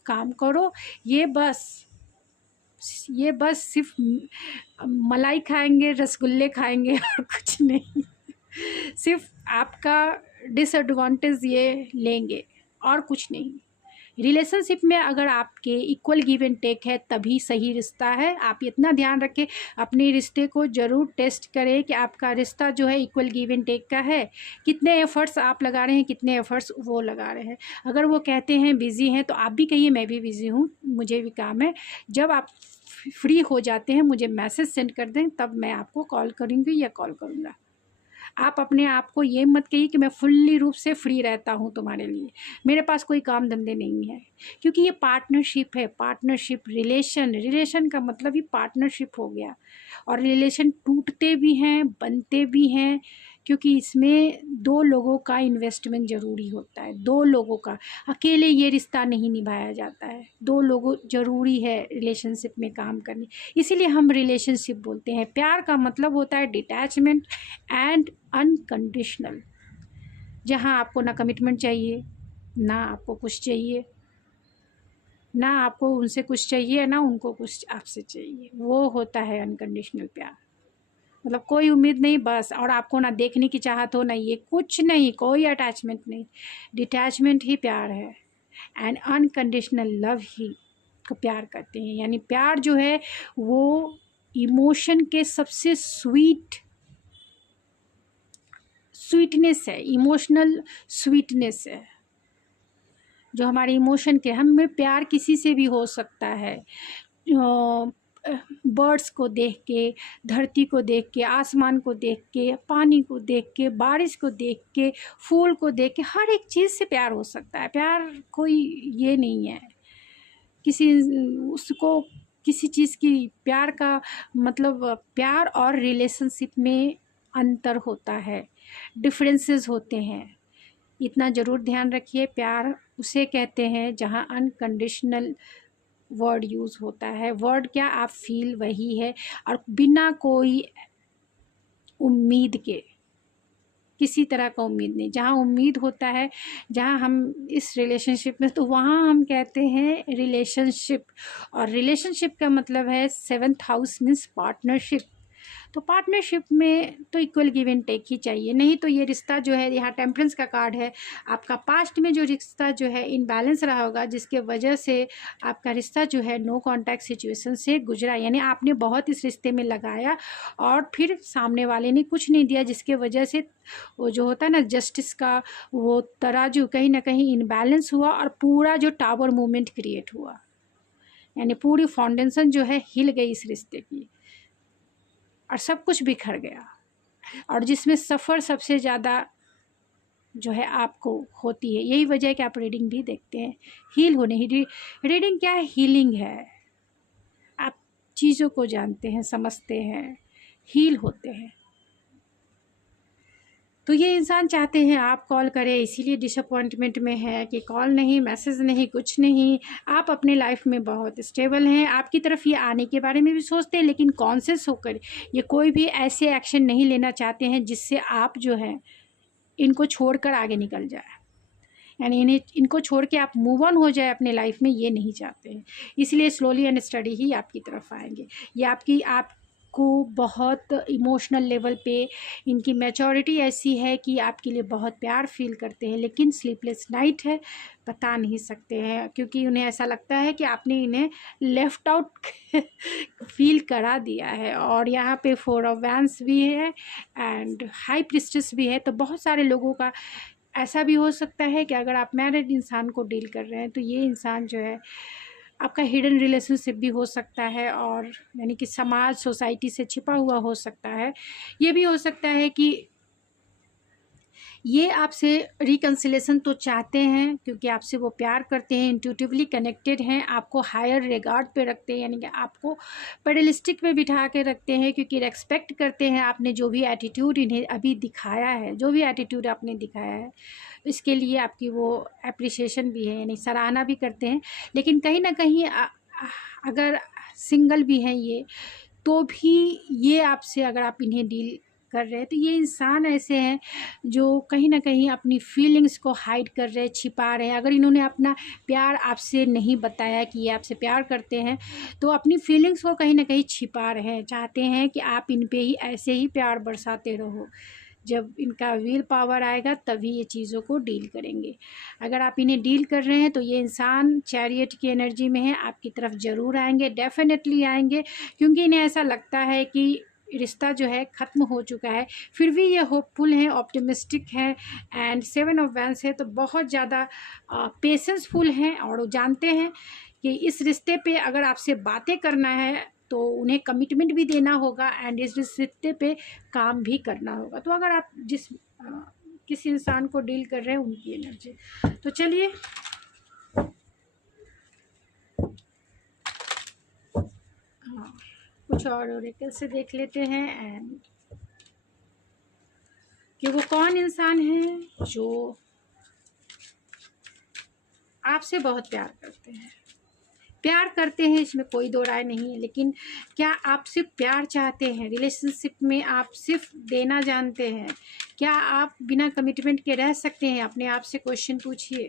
काम करो। ये बस सिर्फ मलाई खाएंगे, रसगुल्ले खाएंगे और कुछ नहीं। सिर्फ आपका डिसएडवांटेज ये लेंगे और कुछ नहीं। रिलेशनशिप में अगर आपके इक्वल गिव एंड टेक है तभी सही रिश्ता है। आप इतना ध्यान रखें, अपने रिश्ते को ज़रूर टेस्ट करें कि आपका रिश्ता जो है इक्वल गिव एंड टेक का है। कितने एफ़र्ट्स आप लगा रहे हैं, कितने एफ़र्ट्स वो लगा रहे हैं। अगर वो कहते हैं बिज़ी हैं तो आप भी कहिए मैं भी बिज़ी हूँ, मुझे भी काम है। जब आप फ्री हो जाते हैं मुझे मैसेज सेंड कर दें, तब मैं आपको कॉल करूँगी या कॉल करूँगा। आप अपने आप को ये मत कहिए कि मैं फुल्ली रूप से फ्री रहता हूँ तुम्हारे लिए, मेरे पास कोई काम धंधे नहीं है। क्योंकि ये पार्टनरशिप है, पार्टनरशिप रिलेशन का मतलब ही पार्टनरशिप हो गया। और रिलेशन टूटते भी हैं, बनते भी हैं, क्योंकि इसमें दो लोगों का इन्वेस्टमेंट ज़रूरी होता है। दो लोगों का, अकेले ये रिश्ता नहीं निभाया जाता है, दो लोगों ज़रूरी है रिलेशनशिप में काम करने। इसीलिए हम रिलेशनशिप बोलते हैं। प्यार का मतलब होता है डिटैचमेंट एंड अनकंडीशनल, जहाँ आपको ना कमिटमेंट चाहिए, ना आपको कुछ चाहिए, ना आपको उनसे कुछ चाहिए, ना उनको कुछ आपसे चाहिए। वो होता है अनकंडीशनल प्यार। मतलब कोई उम्मीद नहीं बस, और आपको ना देखने की चाहत हो, ना ये कुछ नहीं, कोई अटैचमेंट नहीं। डिटैचमेंट ही प्यार है एंड अनकंडीशनल लव ही को प्यार करते हैं। यानी प्यार जो है वो इमोशन के सबसे स्वीटनेस है, इमोशनल स्वीटनेस है जो हमारे इमोशन के। हमें प्यार किसी से भी हो सकता है, बर्ड्स को देख के, धरती को देख के, आसमान को देख के, पानी को देख के, बारिश को देख के, फूल को देख के, हर एक चीज़ से प्यार हो सकता है। प्यार कोई ये नहीं है उसको किसी चीज़ की। प्यार का मतलब, प्यार और रिलेशनशिप में अंतर होता है, डिफरेंसेस होते हैं, इतना ज़रूर ध्यान रखिए। प्यार उसे कहते हैं जहाँ अनकंडीशनल वर्ड यूज़ होता है। वर्ड क्या, आप फील वही है, और बिना कोई उम्मीद के, किसी तरह का उम्मीद नहीं। जहाँ उम्मीद होता है, जहाँ हम इस रिलेशनशिप में, तो वहाँ हम कहते हैं रिलेशनशिप। और रिलेशनशिप का मतलब है 7th हाउस मीन्स पार्टनरशिप। तो पार्टनरशिप में तो इक्वल गिव एंड टेक ही चाहिए, नहीं तो ये रिश्ता जो है, यहाँ टेम्परेंस का कार्ड है, आपका पास्ट में जो रिश्ता जो है इनबैलेंस रहा होगा, जिसके वजह से आपका रिश्ता जो है नो कांटेक्ट सिचुएशन से गुजरा। यानी आपने बहुत इस रिश्ते में लगाया और फिर सामने वाले ने कुछ नहीं दिया, जिसके वजह से वो जो होता है ना जस्टिस का वो तराजू कहीं ना कहीं इनबैलेंस हुआ और पूरा जो टावर मूवमेंट क्रिएट हुआ, यानी पूरी फाउंडेशन जो है हिल गई इस रिश्ते की। और सब कुछ बिखर गया, और जिसमें सफ़र सबसे ज़्यादा जो है आपको होती है। यही वजह है कि आप रीडिंग भी देखते हैं, हील होने ही। रीडिंग क्या है? हीलिंग है। आप चीज़ों को जानते हैं, समझते हैं, हील होते हैं। तो ये इंसान चाहते हैं आप कॉल करें, इसीलिए डिसअपॉइंटमेंट में है कि कॉल नहीं, मैसेज नहीं, कुछ नहीं। आप अपने लाइफ में बहुत स्टेबल हैं, आपकी तरफ ये आने के बारे में भी सोचते हैं, लेकिन कॉन्शियस होकर ये कोई भी ऐसे एक्शन नहीं लेना चाहते हैं जिससे आप जो है इनको छोड़कर आगे निकल जाए, यानी इनको छोड़ के आप मूव ऑन हो जाए अपने लाइफ में, ये नहीं चाहते हैं। इसलिए स्लोली एंड स्टडी ही आपकी तरफ आएंगे। ये आपको बहुत इमोशनल लेवल पे इनकी मैच्योरिटी ऐसी है कि आपके लिए बहुत प्यार फील करते हैं, लेकिन स्लीपलेस नाइट है, बता नहीं सकते हैं, क्योंकि उन्हें ऐसा लगता है कि आपने इन्हें लेफ़्ट आउट फील करा दिया है। और यहाँ पे 4 ऑफ वैंड्स भी है एंड हाई प्रीस्टेस भी है। तो बहुत सारे लोगों का ऐसा भी हो सकता है कि अगर आप मैरिड इंसान को डील कर रहे हैं तो ये इंसान जो है आपका हिडन रिलेशनशिप भी हो सकता है, और यानी कि समाज सोसाइटी से छिपा हुआ हो सकता है। ये भी हो सकता है कि ये आपसे रिकन्सिलेशन तो चाहते हैं, क्योंकि आपसे वो प्यार करते हैं, इंट्यूटिवली कनेक्टेड हैं, आपको हायर रिगार्ड पे रखते हैं, यानी कि आपको पेडलिस्टिक पे बिठा के रखते हैं, क्योंकि रेस्पेक्ट करते हैं आपने जो भी एटीट्यूड इन्हें अभी दिखाया है, जो भी एटीट्यूड आपने दिखाया है, इसके लिए आपकी वो एप्रिसिएशन भी है, यानी सराहना भी करते हैं। लेकिन कहीं ना कहीं अगर सिंगल भी हैं ये, तो भी ये आपसे, अगर आप इन्हें डील कर रहे हैं तो ये इंसान ऐसे हैं जो कहीं ना कहीं अपनी फीलिंग्स को हाइड कर रहे हैं, छिपा रहे हैं। अगर इन्होंने अपना प्यार आपसे नहीं बताया कि ये आपसे प्यार करते हैं, तो अपनी फीलिंग्स को कहीं ना कहीं छिपा रहे हैं, चाहते हैं कि आप इन पे ही ऐसे ही प्यार बरसाते रहो। जब इनका विल पावर आएगा तभी ये चीज़ों को डील करेंगे। अगर आप इन्हें डील कर रहे हैं तो ये इंसान चैरियट की एनर्जी में है, आपकी तरफ ज़रूर आएंगे, डेफिनेटली आएंगे, क्योंकि इन्हें ऐसा लगता है कि रिश्ता जो है ख़त्म हो चुका है। फिर भी ये होपफुल हैं, ऑप्टिमिस्टिक हैं एंड 7 ऑफ वैंड्स है, तो बहुत ज़्यादा पेशेंसफुल हैं, और वो जानते हैं कि इस रिश्ते पे अगर आपसे बातें करना है तो उन्हें कमिटमेंट भी देना होगा एंड इस रिश्ते पे काम भी करना होगा। तो अगर आप किस इंसान को डील कर रहे हैं, उनकी एनर्जी। तो चलिए कुछ और ओरेकल से देख लेते हैं एंड कि वो कौन इंसान है जो आपसे बहुत प्यार करते हैं। प्यार करते हैं, इसमें कोई दो राय नहीं है, लेकिन क्या आप सिर्फ प्यार चाहते हैं? रिलेशनशिप में आप सिर्फ देना जानते हैं? क्या आप बिना कमिटमेंट के रह सकते हैं? अपने आप से क्वेश्चन पूछिए।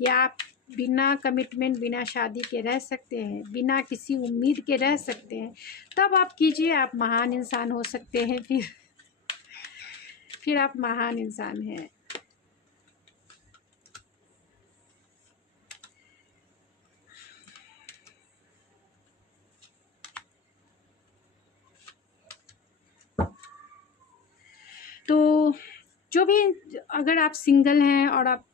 क्या आप बिना कमिटमेंट, बिना शादी के रह सकते हैं? बिना किसी उम्मीद के रह सकते हैं? तब आप कीजिए, आप महान इंसान हो सकते हैं। फिर आप महान इंसान हैं। तो जो भी, अगर आप सिंगल हैं और आप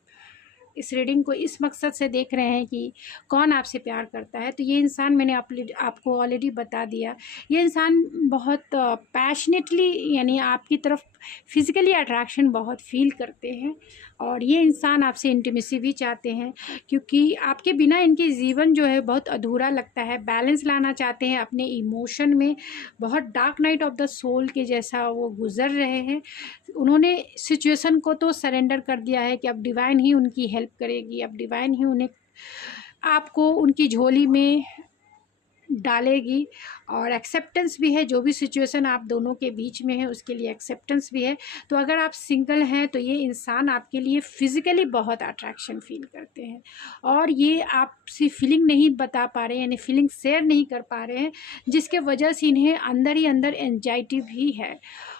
इस रीडिंग को इस मकसद से देख रहे हैं कि कौन आपसे प्यार करता है, तो ये इंसान, मैंने आपको ऑलरेडी बता दिया, ये इंसान बहुत पैशनेटली, यानी आपकी तरफ फिज़िकली अट्रैक्शन बहुत फील करते हैं, और ये इंसान आपसे इंटीमेसी भी चाहते हैं, क्योंकि आपके बिना इनके जीवन जो है बहुत अधूरा लगता है। बैलेंस लाना चाहते हैं अपने इमोशन में, बहुत dark night of the soul के जैसा वो गुज़र रहे हैं। उन्होंने सिचुएशन को तो सरेंडर कर दिया है कि अब डिवाइन ही उनकी हेल्प करेगी, अब डिवाइन ही उन्हें, आपको उनकी झोली में डालेगी, और एक्सेप्टेंस भी है। जो भी सिचुएशन आप दोनों के बीच में है उसके लिए एक्सेप्टेंस भी है। तो अगर आप सिंगल हैं तो ये इंसान आपके लिए फ़िज़िकली बहुत अट्रैक्शन फील करते हैं, और ये आपसे फीलिंग नहीं बता पा रहे हैं, यानी फीलिंग शेयर नहीं कर पा रहे हैं, जिसके वजह से इन्हें अंदर ही अंदर एंजाइटी भी है।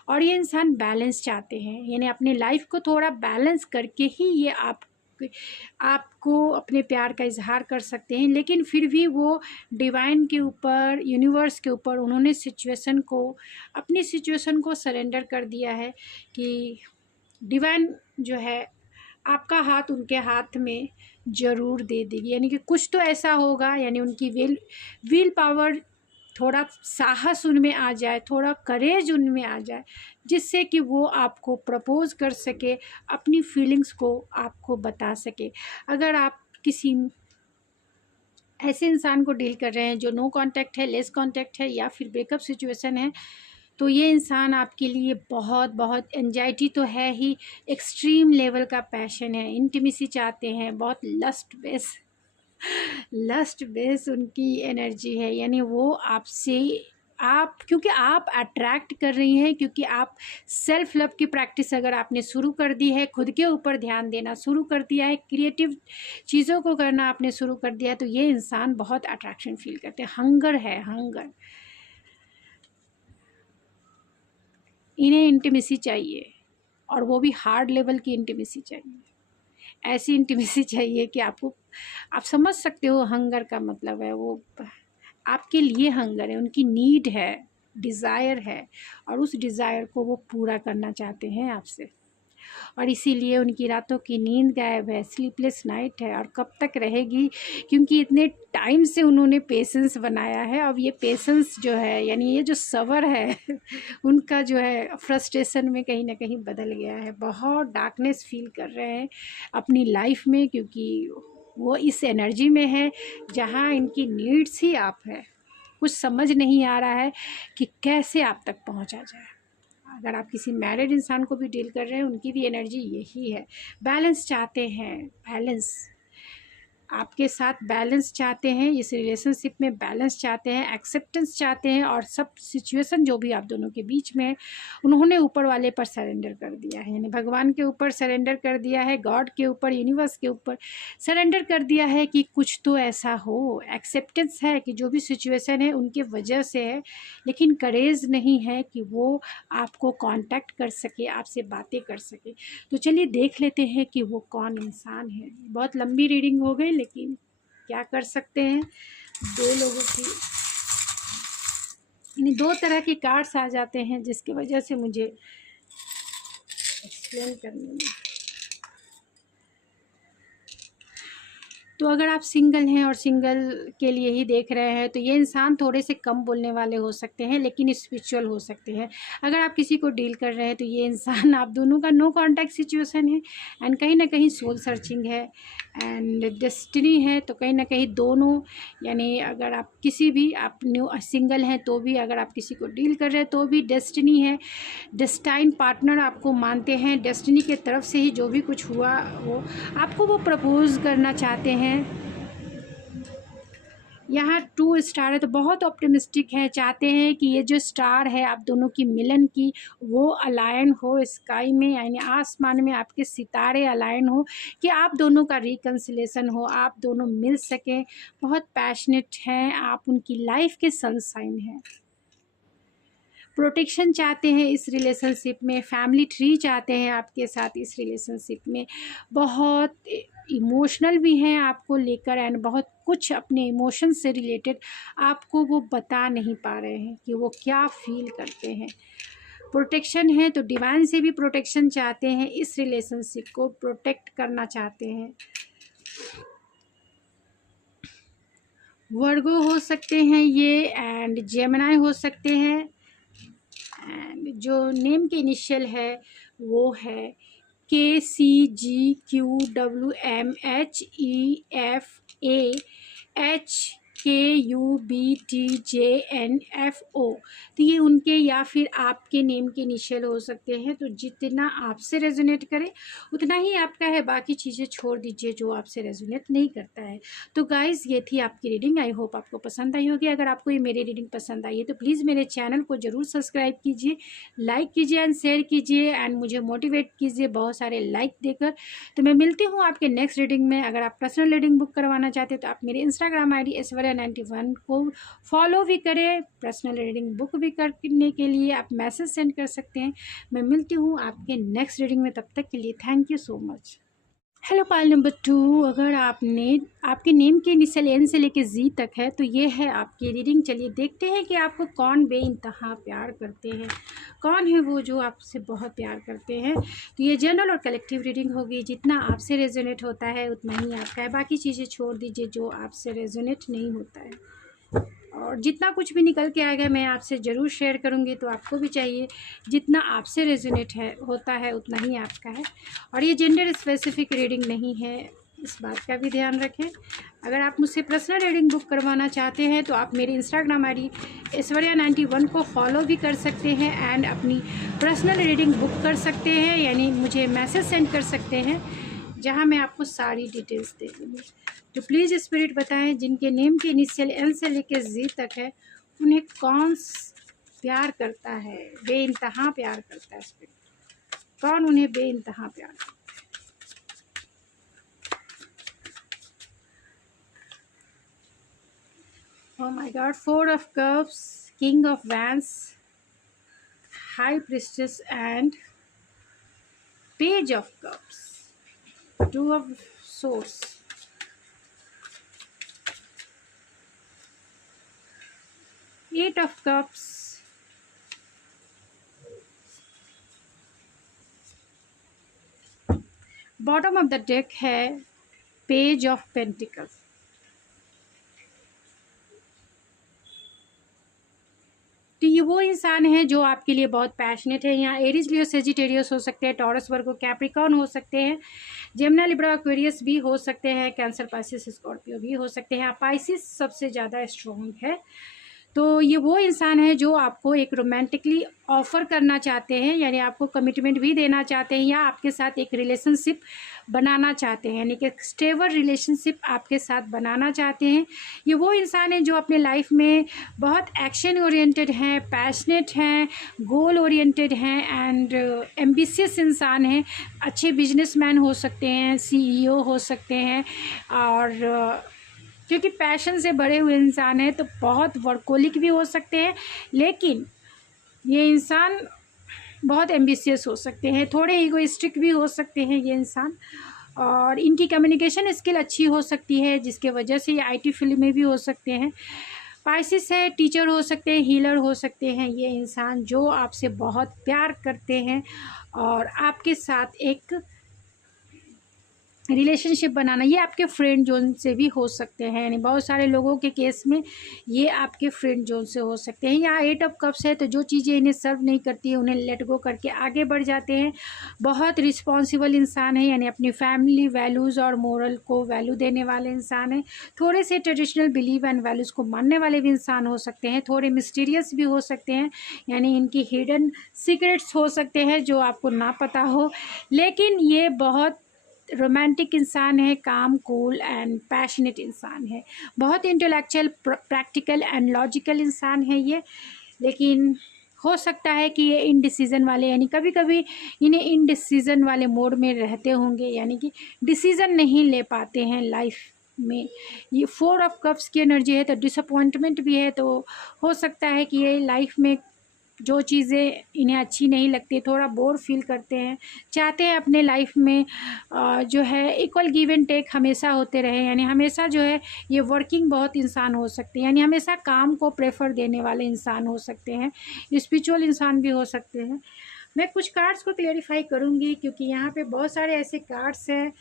और ये इंसान बैलेंस चाहते हैं, यानी अपने लाइफ को थोड़ा बैलेंस करके ही ये आपको अपने प्यार का इजहार कर सकते हैं। लेकिन फिर भी वो डिवाइन के ऊपर, यूनिवर्स के ऊपर उन्होंने अपनी सिचुएशन को सरेंडर कर दिया है कि डिवाइन जो है आपका हाथ उनके हाथ में ज़रूर दे देगी, यानी कि कुछ तो ऐसा होगा, यानी उनकी विल पावर थोड़ा साहस उनमें आ जाए, थोड़ा करेज उनमें आ जाए, जिससे कि वो आपको प्रपोज़ कर सके, अपनी फीलिंग्स को आपको बता सके। अगर आप किसी ऐसे इंसान को डील कर रहे हैं जो नो कांटेक्ट है, लेस कांटेक्ट है, या फिर ब्रेकअप सिचुएशन है, तो ये इंसान आपके लिए बहुत बहुत एंजाइटी तो है ही, एक्सट्रीम लेवल का पैशन है, इंटीमेसी चाहते हैं, बहुत लस्ट बेस उनकी एनर्जी है। यानी वो आपसे, आप क्योंकि आप अट्रैक्ट कर रही हैं, क्योंकि आप सेल्फ लव की प्रैक्टिस अगर आपने शुरू कर दी है, खुद के ऊपर ध्यान देना शुरू कर दिया है, क्रिएटिव चीज़ों को करना आपने शुरू कर दिया, तो ये इंसान बहुत अट्रैक्शन फील करते हैं। हंगर है, हंगर। इन्हें इंटीमेसी चाहिए, और वो भी हार्ड लेवल की इंटीमेसी चाहिए। ऐसी इंटीमेसी चाहिए कि आपको, आप समझ सकते हो हंगर का मतलब है, वो आपके लिए हंगर है, उनकी नीड है, डिज़ायर है, और उस डिज़ायर को वो पूरा करना चाहते हैं आपसे। और इसीलिए उनकी रातों की नींद गायब है, स्लीपलेस नाइट है, और कब तक रहेगी, क्योंकि इतने टाइम से उन्होंने पेशेंस बनाया है। अब ये पेशेंस जो है, यानी ये जो सब्र है उनका जो है फ्रस्ट्रेशन में कहीं ना कहीं बदल गया है। बहुत डार्कनेस फील कर रहे हैं अपनी लाइफ में, क्योंकि वो इस एनर्जी में है जहाँ इनकी नीड्स ही आप है। कुछ समझ नहीं आ रहा है कि कैसे आप तक पहुँचा जाए। अगर आप किसी मैरिड इंसान को भी डील कर रहे हैं, उनकी भी एनर्जी यही है, बैलेंस चाहते हैं, बैलेंस, आपके साथ बैलेंस चाहते हैं, इस रिलेशनशिप में बैलेंस चाहते हैं, एक्सेप्टेंस चाहते हैं, और सब सिचुएशन जो भी आप दोनों के बीच में है, उन्होंने ऊपर वाले पर सरेंडर कर दिया है। यानी भगवान के ऊपर सरेंडर कर दिया है, गॉड के ऊपर, यूनिवर्स के ऊपर सरेंडर कर दिया है कि कुछ तो ऐसा हो। एक्सेप्टेंस है कि जो भी सिचुएशन है उनके वजह से है, लेकिन करेज नहीं है कि वो आपको कांटेक्ट कर सके, आपसे बातें कर सके। तो चलिए देख लेते हैं कि वो कौन इंसान है। बहुत लंबी रीडिंग हो गई, लेकिन क्या कर सकते हैं, दो लोगों की, यानी दो तरह के कार्ड्स आ जाते हैं, जिसकी वजह से मुझे एक्सप्लेन करने में। तो अगर आप सिंगल हैं और सिंगल के लिए ही देख रहे हैं, तो ये इंसान थोड़े से कम बोलने वाले हो सकते हैं, लेकिन स्पिरिचुअल हो सकते हैं। अगर आप किसी को डील कर रहे हैं, तो ये इंसान आप दोनों का नो कांटेक्ट सिचुएशन है, एंड कहीं ना कहीं सोल सर्चिंग है, एंड डेस्टिनी है। तो कहीं ना कहीं दोनों, यानी अगर आप किसी भी, आप न्यू सिंगल हैं तो भी, अगर आप किसी को डील कर रहे हैं तो भी डेस्टिनी है, डेस्टाइन पार्टनर आपको मानते हैं, डेस्टिनी के तरफ से ही जो भी कुछ हुआ वो आपको वो प्रपोज करना चाहते हैं। यहाँ 2 स्टार है, तो बहुत ऑप्टिमिस्टिक है, चाहते हैं कि ये जो स्टार है आप दोनों की मिलन की, वो अलायन हो स्काई में, यानी आसमान में आपके सितारे अलायन हो, कि आप दोनों का रिकन्सिलेशन हो, आप दोनों मिल सकें। बहुत पैशनेट हैं आप, उनकी लाइफ के सनशाइन हैं। प्रोटेक्शन चाहते हैं इस रिलेशनशिप में, फैमिली ट्री चाहते हैं आपके साथ इस रिलेशनशिप में, बहुत इमोशनल भी हैं आपको लेकर, एंड बहुत कुछ अपने इमोशन से रिलेटेड आपको वो बता नहीं पा रहे हैं कि वो क्या फील करते हैं। प्रोटेक्शन है तो डिवाइन से भी प्रोटेक्शन चाहते हैं, इस रिलेशनशिप को प्रोटेक्ट करना चाहते हैं। वर्गो हो सकते हैं ये, एंड जेमिनी हो सकते हैं, एंड जो नेम के इनिशियल है वो है KCGQWMHEFAHKUBTJNFO। तो ये उनके या फिर आपके नेम के इनिशियल हो सकते हैं। तो जितना आपसे रेजोनेट करे उतना ही आपका है, बाकी चीज़ें छोड़ दीजिए जो आपसे रेजोनेट नहीं करता है। तो गाइज़ ये थी आपकी रीडिंग, आई होप आपको पसंद आई होगी। अगर आपको ये मेरी रीडिंग पसंद आई है तो प्लीज़ मेरे चैनल को ज़रूर सब्सक्राइब कीजिए, लाइक कीजिए एंड शेयर कीजिए, एंड मुझे मोटिवेट कीजिए बहुत सारे लाइक देकर। तो मैं मिलती हूँ आपके नेक्स्ट रीडिंग में। अगर आप पर्सनल रीडिंग बुक करवाना चाहते हैं तो आप मेरे इंस्टाग्राम ID ऐश्वर्या91 को फॉलो भी करें। पर्सनल रीडिंग बुक भी करने के लिए आप मैसेज सेंड कर सकते हैं। मैं मिलती हूँ आपके नेक्स्ट रीडिंग में, तब तक के लिए thank you so much. Hello pile number 2, अगर आपने आपके नेम के इनिशियल N से लेके Z तक है तो ये है आपकी रीडिंग। चलिए देखते हैं कि आपको कौन बेइंतहा प्यार करते हैं, कौन है वो जो आपसे बहुत प्यार करते हैं। तो ये जनरल और कलेक्टिव रीडिंग होगी, जितना आपसे रेजोनेट होता है उतना ही आपका है, बाकी चीज़ें छोड़ दीजिए जो आपसे रेजोनेट नहीं होता है। और जितना कुछ भी निकल के आएगा मैं आपसे ज़रूर शेयर करूँगी। तो आपको भी चाहिए जितना आपसे रेजोनेट है होता है उतना ही आपका है। और ये जेंडर स्पेसिफिक रीडिंग नहीं है, इस बात का भी ध्यान रखें। अगर आप मुझसे पर्सनल रीडिंग बुक करवाना चाहते हैं तो आप मेरी इंस्टाग्राम आईडी ऐश्वर्या91 को फॉलो भी कर सकते हैं एंड अपनी पर्सनल रीडिंग बुक कर सकते हैं, यानी मुझे मैसेज सेंड कर सकते हैं जहां मैं आपको सारी डिटेल्स दे दूँगी। तो प्लीज़ स्पिरिट बताएं जिनके नेम के इनिशियल एन से लेकर जी तक है उन्हें कौन प्यार करता है, बेइंतहा प्यार करता है। स्पिरिट कौन उन्हें बेइंतहा प्यार करता है? Oh my God, Four of Cups, King of Wands, High Priestess and Page of Cups, Two of Swords, Eight of Cups, bottom of the deck है पेज ऑफ पेंटिकल्स। तो ये वो इंसान है जो आपके लिए बहुत पैशनेट है। यहाँ एरीज, लियो, सेजिटेरियस हो सकते हैं, टॉरस, वर्गो, कैप्रिकॉर्न हो सकते हैं, जेमिनी, लिब्रा, एक्वेरियस भी हो सकते हैं, कैंसर, पाइसिस, स्कॉर्पियो भी हो सकते हैं। पाइसिस सबसे ज़्यादा स्ट्रॉन्ग है। तो ये वो इंसान है जो आपको एक रोमांटिकली ऑफ़र करना चाहते हैं, यानी आपको कमिटमेंट भी देना चाहते हैं या आपके साथ एक रिलेशनशिप बनाना चाहते हैं, यानी कि स्टेबल रिलेशनशिप आपके साथ बनाना चाहते हैं। ये वो इंसान है जो अपने लाइफ में बहुत एक्शन ओरिएंटेड हैं, पैशनेट हैं, गोल ओरिएंटेड हैं एंड एम्बिशियस इंसान हैं। अच्छे बिजनेसमैन हो सकते हैं, CEO हो सकते हैं, और क्योंकि पैशन से भरे हुए इंसान है तो बहुत वर्कोलिक भी हो सकते हैं, लेकिन ये इंसान बहुत एम्बिशियस हो सकते हैं, थोड़े ईगोइस्टिक भी हो सकते हैं ये इंसान। और इनकी कम्युनिकेशन स्किल अच्छी हो सकती है जिसके वजह से ये IT फील्ड में भी हो सकते हैं। पाइसिस है, टीचर हो सकते हैं, हीलर हो सकते हैं ये इंसान जो आपसे बहुत प्यार करते हैं और आपके साथ एक रिलेशनशिप बनाना। ये आपके फ्रेंड जोन से भी हो सकते हैं, यानी बहुत सारे लोगों के केस में ये आपके फ्रेंड जोन से हो सकते हैं। यहाँ 8 ऑफ कप्स है, तो जो चीज़ें इन्हें सर्व नहीं करती है उन्हें लेट गो करके आगे बढ़ जाते हैं। बहुत रिस्पॉन्सिबल इंसान है, यानी अपनी फैमिली वैल्यूज़ और मोरल को वैल्यू देने वाले इंसान हैं। थोड़े से ट्रेडिशनल बिलीव एंड वैल्यूज़ को मानने वाले भी इंसान हो सकते हैं। थोड़े मिस्टीरियस भी हो सकते हैं, यानी इनकी हिडन सीक्रेट्स हो सकते हैं जो आपको ना पता हो। लेकिन ये बहुत रोमांटिक इंसान है, काम, कूल एंड पैशनेट इंसान है। बहुत इंटेलेक्चुअल, प्रैक्टिकल एंड लॉजिकल इंसान है ये। लेकिन हो सकता है कि ये इनडिसीज़न वाले, यानी कभी कभी इन्हें इनडिसीज़न वाले मोड में रहते होंगे, यानी कि डिसीज़न नहीं ले पाते हैं लाइफ में। ये 4 ऑफ कप्स की एनर्जी है, तो डिसअपॉइंटमेंट भी है। तो हो सकता है कि ये लाइफ में जो चीज़ें इन्हें अच्छी नहीं लगती, थोड़ा बोर फील करते हैं, चाहते हैं अपने लाइफ में जो है इक्वल गिव एंड टेक हमेशा होते रहे, यानी हमेशा जो है ये वर्किंग बहुत इंसान हो सकते हैं, यानी हमेशा काम को प्रेफर देने वाले इंसान हो सकते हैं, स्पिरिचुअल इंसान भी हो सकते हैं। मैं कुछ कार्ड्स को क्लेरिफाई करूँगी क्योंकि यहाँ पे बहुत सारे ऐसे कार्ड्स हैं,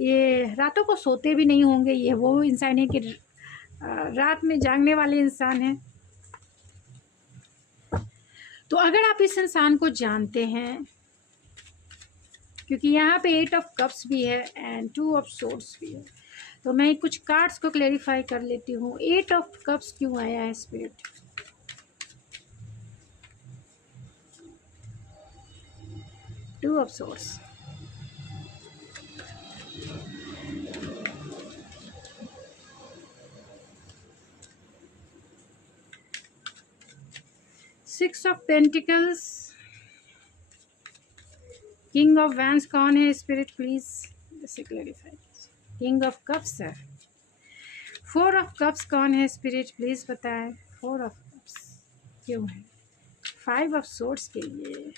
ये रातों को सोते भी नहीं होंगे। ये वो इंसान है कि रात में जागने वाले इंसान हैं। तो अगर आप इस इंसान को जानते हैं, क्योंकि यहाँ पे 8 ऑफ कप्स भी है एंड 2 ऑफ सोर्ड्स भी है, तो मैं कुछ कार्ड्स को क्लेरिफाई कर लेती हूँ। 8 ऑफ कप्स क्यों आया है spirit? 2 of swords, six of pentacles, king of vents कौन है स्पिरिट? प्लीज इसे क्लेरिफाई कीजिए। किंग ऑफ कप्स है। 4 ऑफ कप्स कौन है स्पिरिट? प्लीज बताएं। 4 ऑफ कप्स क्यों है? 5 ऑफ सोर्ड्स के लिए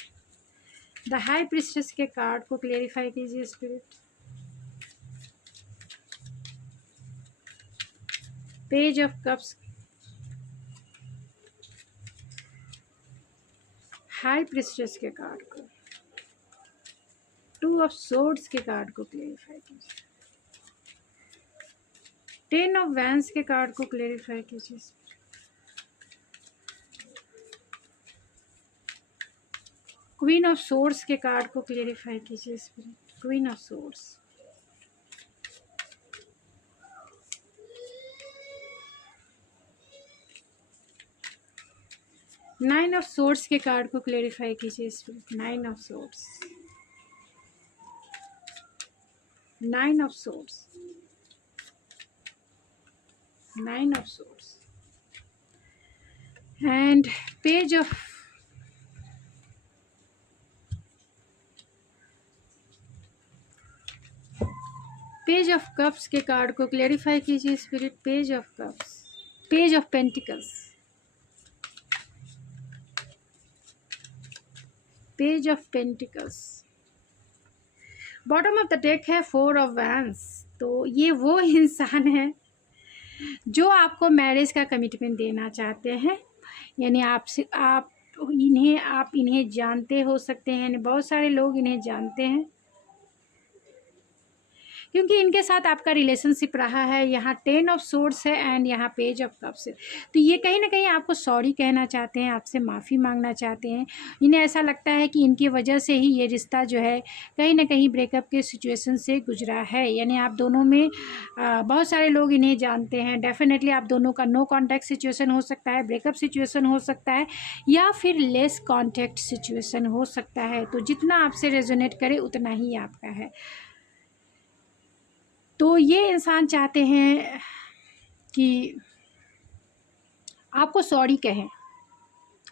द हाई प्रिस्टेस के कार्ड को क्लेरिफाई कीजिए spirit. Page of cups, high priestess के कार्ड को, 2 ऑफ सोर्ड्स के कार्ड को क्लेरिफाई कीजिए। 10 ऑफ वैंस के कार्ड को क्लेरिफाई कीजिए। क्वीन ऑफ सोर्ड्स के कार्ड को क्लेरिफाई कीजिए spirit. Queen of swords, nine of swords के कार्ड को क्लेरिफाई कीजिए spirit. Nine of swords, nine of swords, nine of swords and page of cups के कार्ड को क्लेरिफाई कीजिए spirit. Page of cups, page of pentacles, page of pentacles, bottom of the deck है four of vents. तो ये वो इंसान है जो आपको मैरिज का कमिटमेंट देना चाहते हैं, यानी आपसे आप इन्हें जानते हो सकते हैं, यानी बहुत सारे लोग इन्हें जानते हैं क्योंकि इनके साथ आपका रिलेशनशिप रहा है। यहाँ 10 ऑफ सोर्ड्स है एंड यहाँ पेज ऑफ कप्स है। तो ये कहीं ना कहीं आपको सॉरी कहना चाहते हैं, आपसे माफ़ी मांगना चाहते हैं। इन्हें ऐसा लगता है कि इनकी वजह से ही ये रिश्ता जो है कहीं ना कहीं ब्रेकअप के सिचुएशन से गुजरा है। यानी आप दोनों में बहुत सारे लोग इन्हें जानते हैं। डेफिनेटली आप दोनों का नो कॉन्टैक्ट सिचुएशन हो सकता है, ब्रेकअप सिचुएशन हो सकता है, या फिर लेस कॉन्टैक्ट सिचुएशन हो सकता है। तो जितना आपसे रेजोनेट करे उतना ही आपका है। तो ये इंसान चाहते हैं कि आपको सॉरी कहें,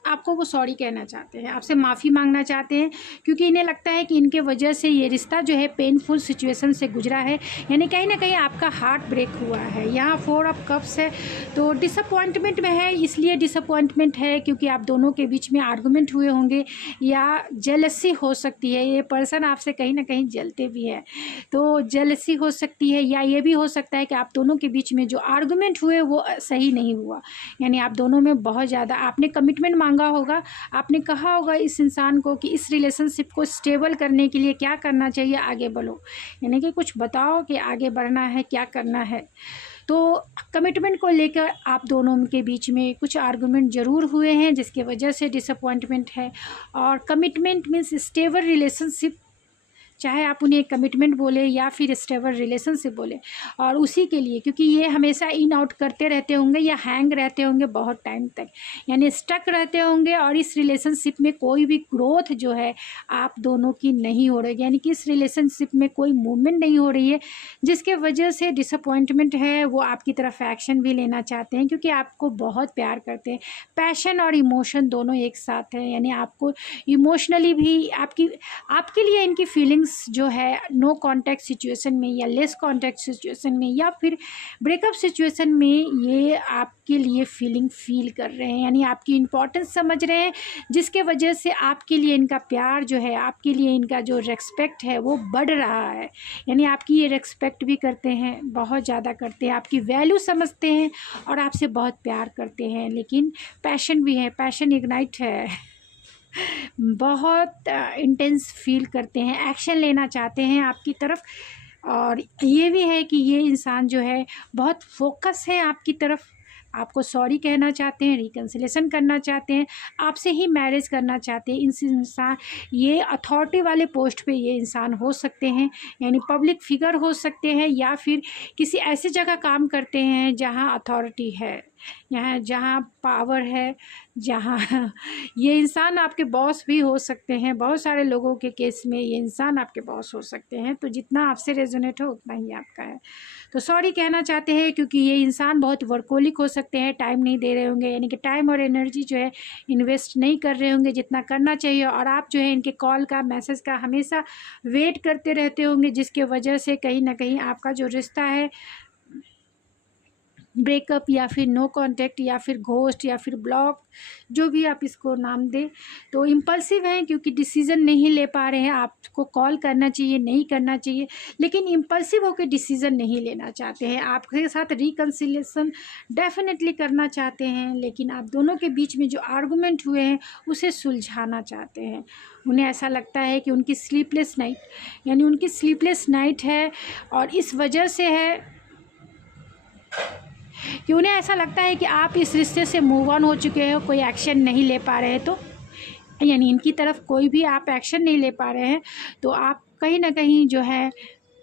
आपको वो सॉरी कहना चाहते हैं, आपसे माफ़ी मांगना चाहते हैं, क्योंकि इन्हें लगता है कि इनके वजह से ये रिश्ता जो है पेनफुल सिचुएशन से गुजरा है। यानी कहीं ना कहीं आपका हार्ट ब्रेक हुआ है। यहाँ 4 ऑफ कप्स है, तो डिसअपॉइंटमेंट में है। इसलिए डिसअपॉइंटमेंट है क्योंकि आप दोनों के बीच में आर्गूमेंट हुए होंगे या जेलसी हो सकती है। ये पर्सन आपसे कहीं ना कहीं जलते भी है, तो जेलसी हो सकती है, या ये भी हो सकता है कि आप दोनों के बीच में जो आर्गूमेंट हुए वो सही नहीं हुआ। यानी आप दोनों में बहुत ज़्यादा आपने कमिटमेंट मांगा होगा, आपने कहा होगा इस इंसान को कि इस रिलेशनशिप को स्टेबल करने के लिए क्या करना चाहिए, आगे बढ़ो, यानी कि कुछ बताओ कि आगे बढ़ना है, क्या करना है। तो कमिटमेंट को लेकर आप दोनों के बीच में कुछ आर्गुमेंट ज़रूर हुए हैं जिसके वजह से डिसअपॉइंटमेंट है। और कमिटमेंट मीन्स स्टेबल रिलेशनशिप, चाहे आप उन्हें कमिटमेंट बोले या फिर स्टेबल रिलेशनशिप बोले, और उसी के लिए क्योंकि ये हमेशा इन आउट करते रहते होंगे या हैंग रहते होंगे बहुत टाइम तक, यानी स्टक रहते होंगे। और इस रिलेशनशिप में कोई भी ग्रोथ जो है आप दोनों की नहीं हो रही, यानी कि इस रिलेशनशिप में कोई मूवमेंट नहीं हो रही है, जिसके वजह से डिसअपॉइंटमेंट है। वो आपकी तरफ एक्शन भी लेना चाहते हैं क्योंकि आपको बहुत प्यार करते हैं। पैशन और इमोशन दोनों एक साथ हैं, यानी आपको इमोशनली भी आपके लिए इनकी फीलिंग्स जो है नो कॉन्टैक्ट सिचुएशन में या लेस कॉन्टैक्ट सिचुएशन में या फिर ब्रेकअप सिचुएशन में ये आपके लिए फीलिंग फील कर रहे हैं, यानी आपकी इम्पोर्टेंस समझ रहे हैं, जिसके वजह से आपके लिए इनका प्यार जो है, आपके लिए इनका जो रेस्पेक्ट है वो बढ़ रहा है। यानी आपकी ये रेस्पेक्ट भी करते हैं, बहुत ज़्यादा करते हैं, आपकी वैल्यू समझते हैं और आपसे बहुत प्यार करते हैं। लेकिन पैशन भी है, पैशन इग्नाइट है, बहुत इंटेंस फील करते हैं, एक्शन लेना चाहते हैं आपकी तरफ। और ये भी है कि ये इंसान जो है बहुत फोकस है आपकी तरफ, आपको सॉरी कहना चाहते हैं, रिकन्सिलेशन करना चाहते हैं, आपसे ही मैरिज करना चाहते हैं। इस इंसान ये अथॉरिटी वाले पोस्ट पे ये इंसान हो सकते हैं, यानी पब्लिक फिगर हो सकते हैं, या फिर किसी ऐसी जगह काम करते हैं जहां अथॉरिटी है, यहाँ जहाँ पावर है, जहाँ ये इंसान आपके बॉस भी हो सकते हैं। बहुत सारे लोगों के केस में ये इंसान आपके बॉस हो सकते हैं। तो जितना आपसे रेजोनेट हो उतना ही आपका है। तो सॉरी कहना चाहते हैं क्योंकि ये इंसान बहुत वर्कोलिक हो सकते हैं, टाइम नहीं दे रहे होंगे, यानी कि टाइम और एनर्जी जो है इन्वेस्ट नहीं कर रहे होंगे जितना करना चाहिए। और आप जो है इनके कॉल का, मैसेज का हमेशा वेट करते रहते होंगे, जिसके वजह से कहीं ना कहीं आपका जो रिश्ता है ब्रेकअप या फिर नो कांटेक्ट या फिर घोस्ट या फिर ब्लॉक, जो भी आप इसको नाम दें। तो इम्पल्सिव हैं क्योंकि डिसीज़न नहीं ले पा रहे हैं। आपको कॉल करना चाहिए, नहीं करना चाहिए, लेकिन इम्पल्सिव होकर डिसीज़न नहीं लेना चाहते हैं। आपके साथ रिकन्सिलेशन डेफिनेटली करना चाहते हैं, लेकिन आप दोनों के बीच में जो आर्गूमेंट हुए हैं उसे सुलझाना चाहते हैं। उन्हें ऐसा लगता है कि उनकी स्लीपलेस नाइट, यानी उनकी स्लीपलेस नाइट है, और इस वजह से है कि उन्हें ऐसा लगता है कि आप इस रिश्ते से मूव ऑन हो चुके हो, कोई एक्शन नहीं ले पा रहे। तो यानी इनकी तरफ कोई भी आप एक्शन नहीं ले पा रहे हैं, तो आप कहीं ना कहीं जो है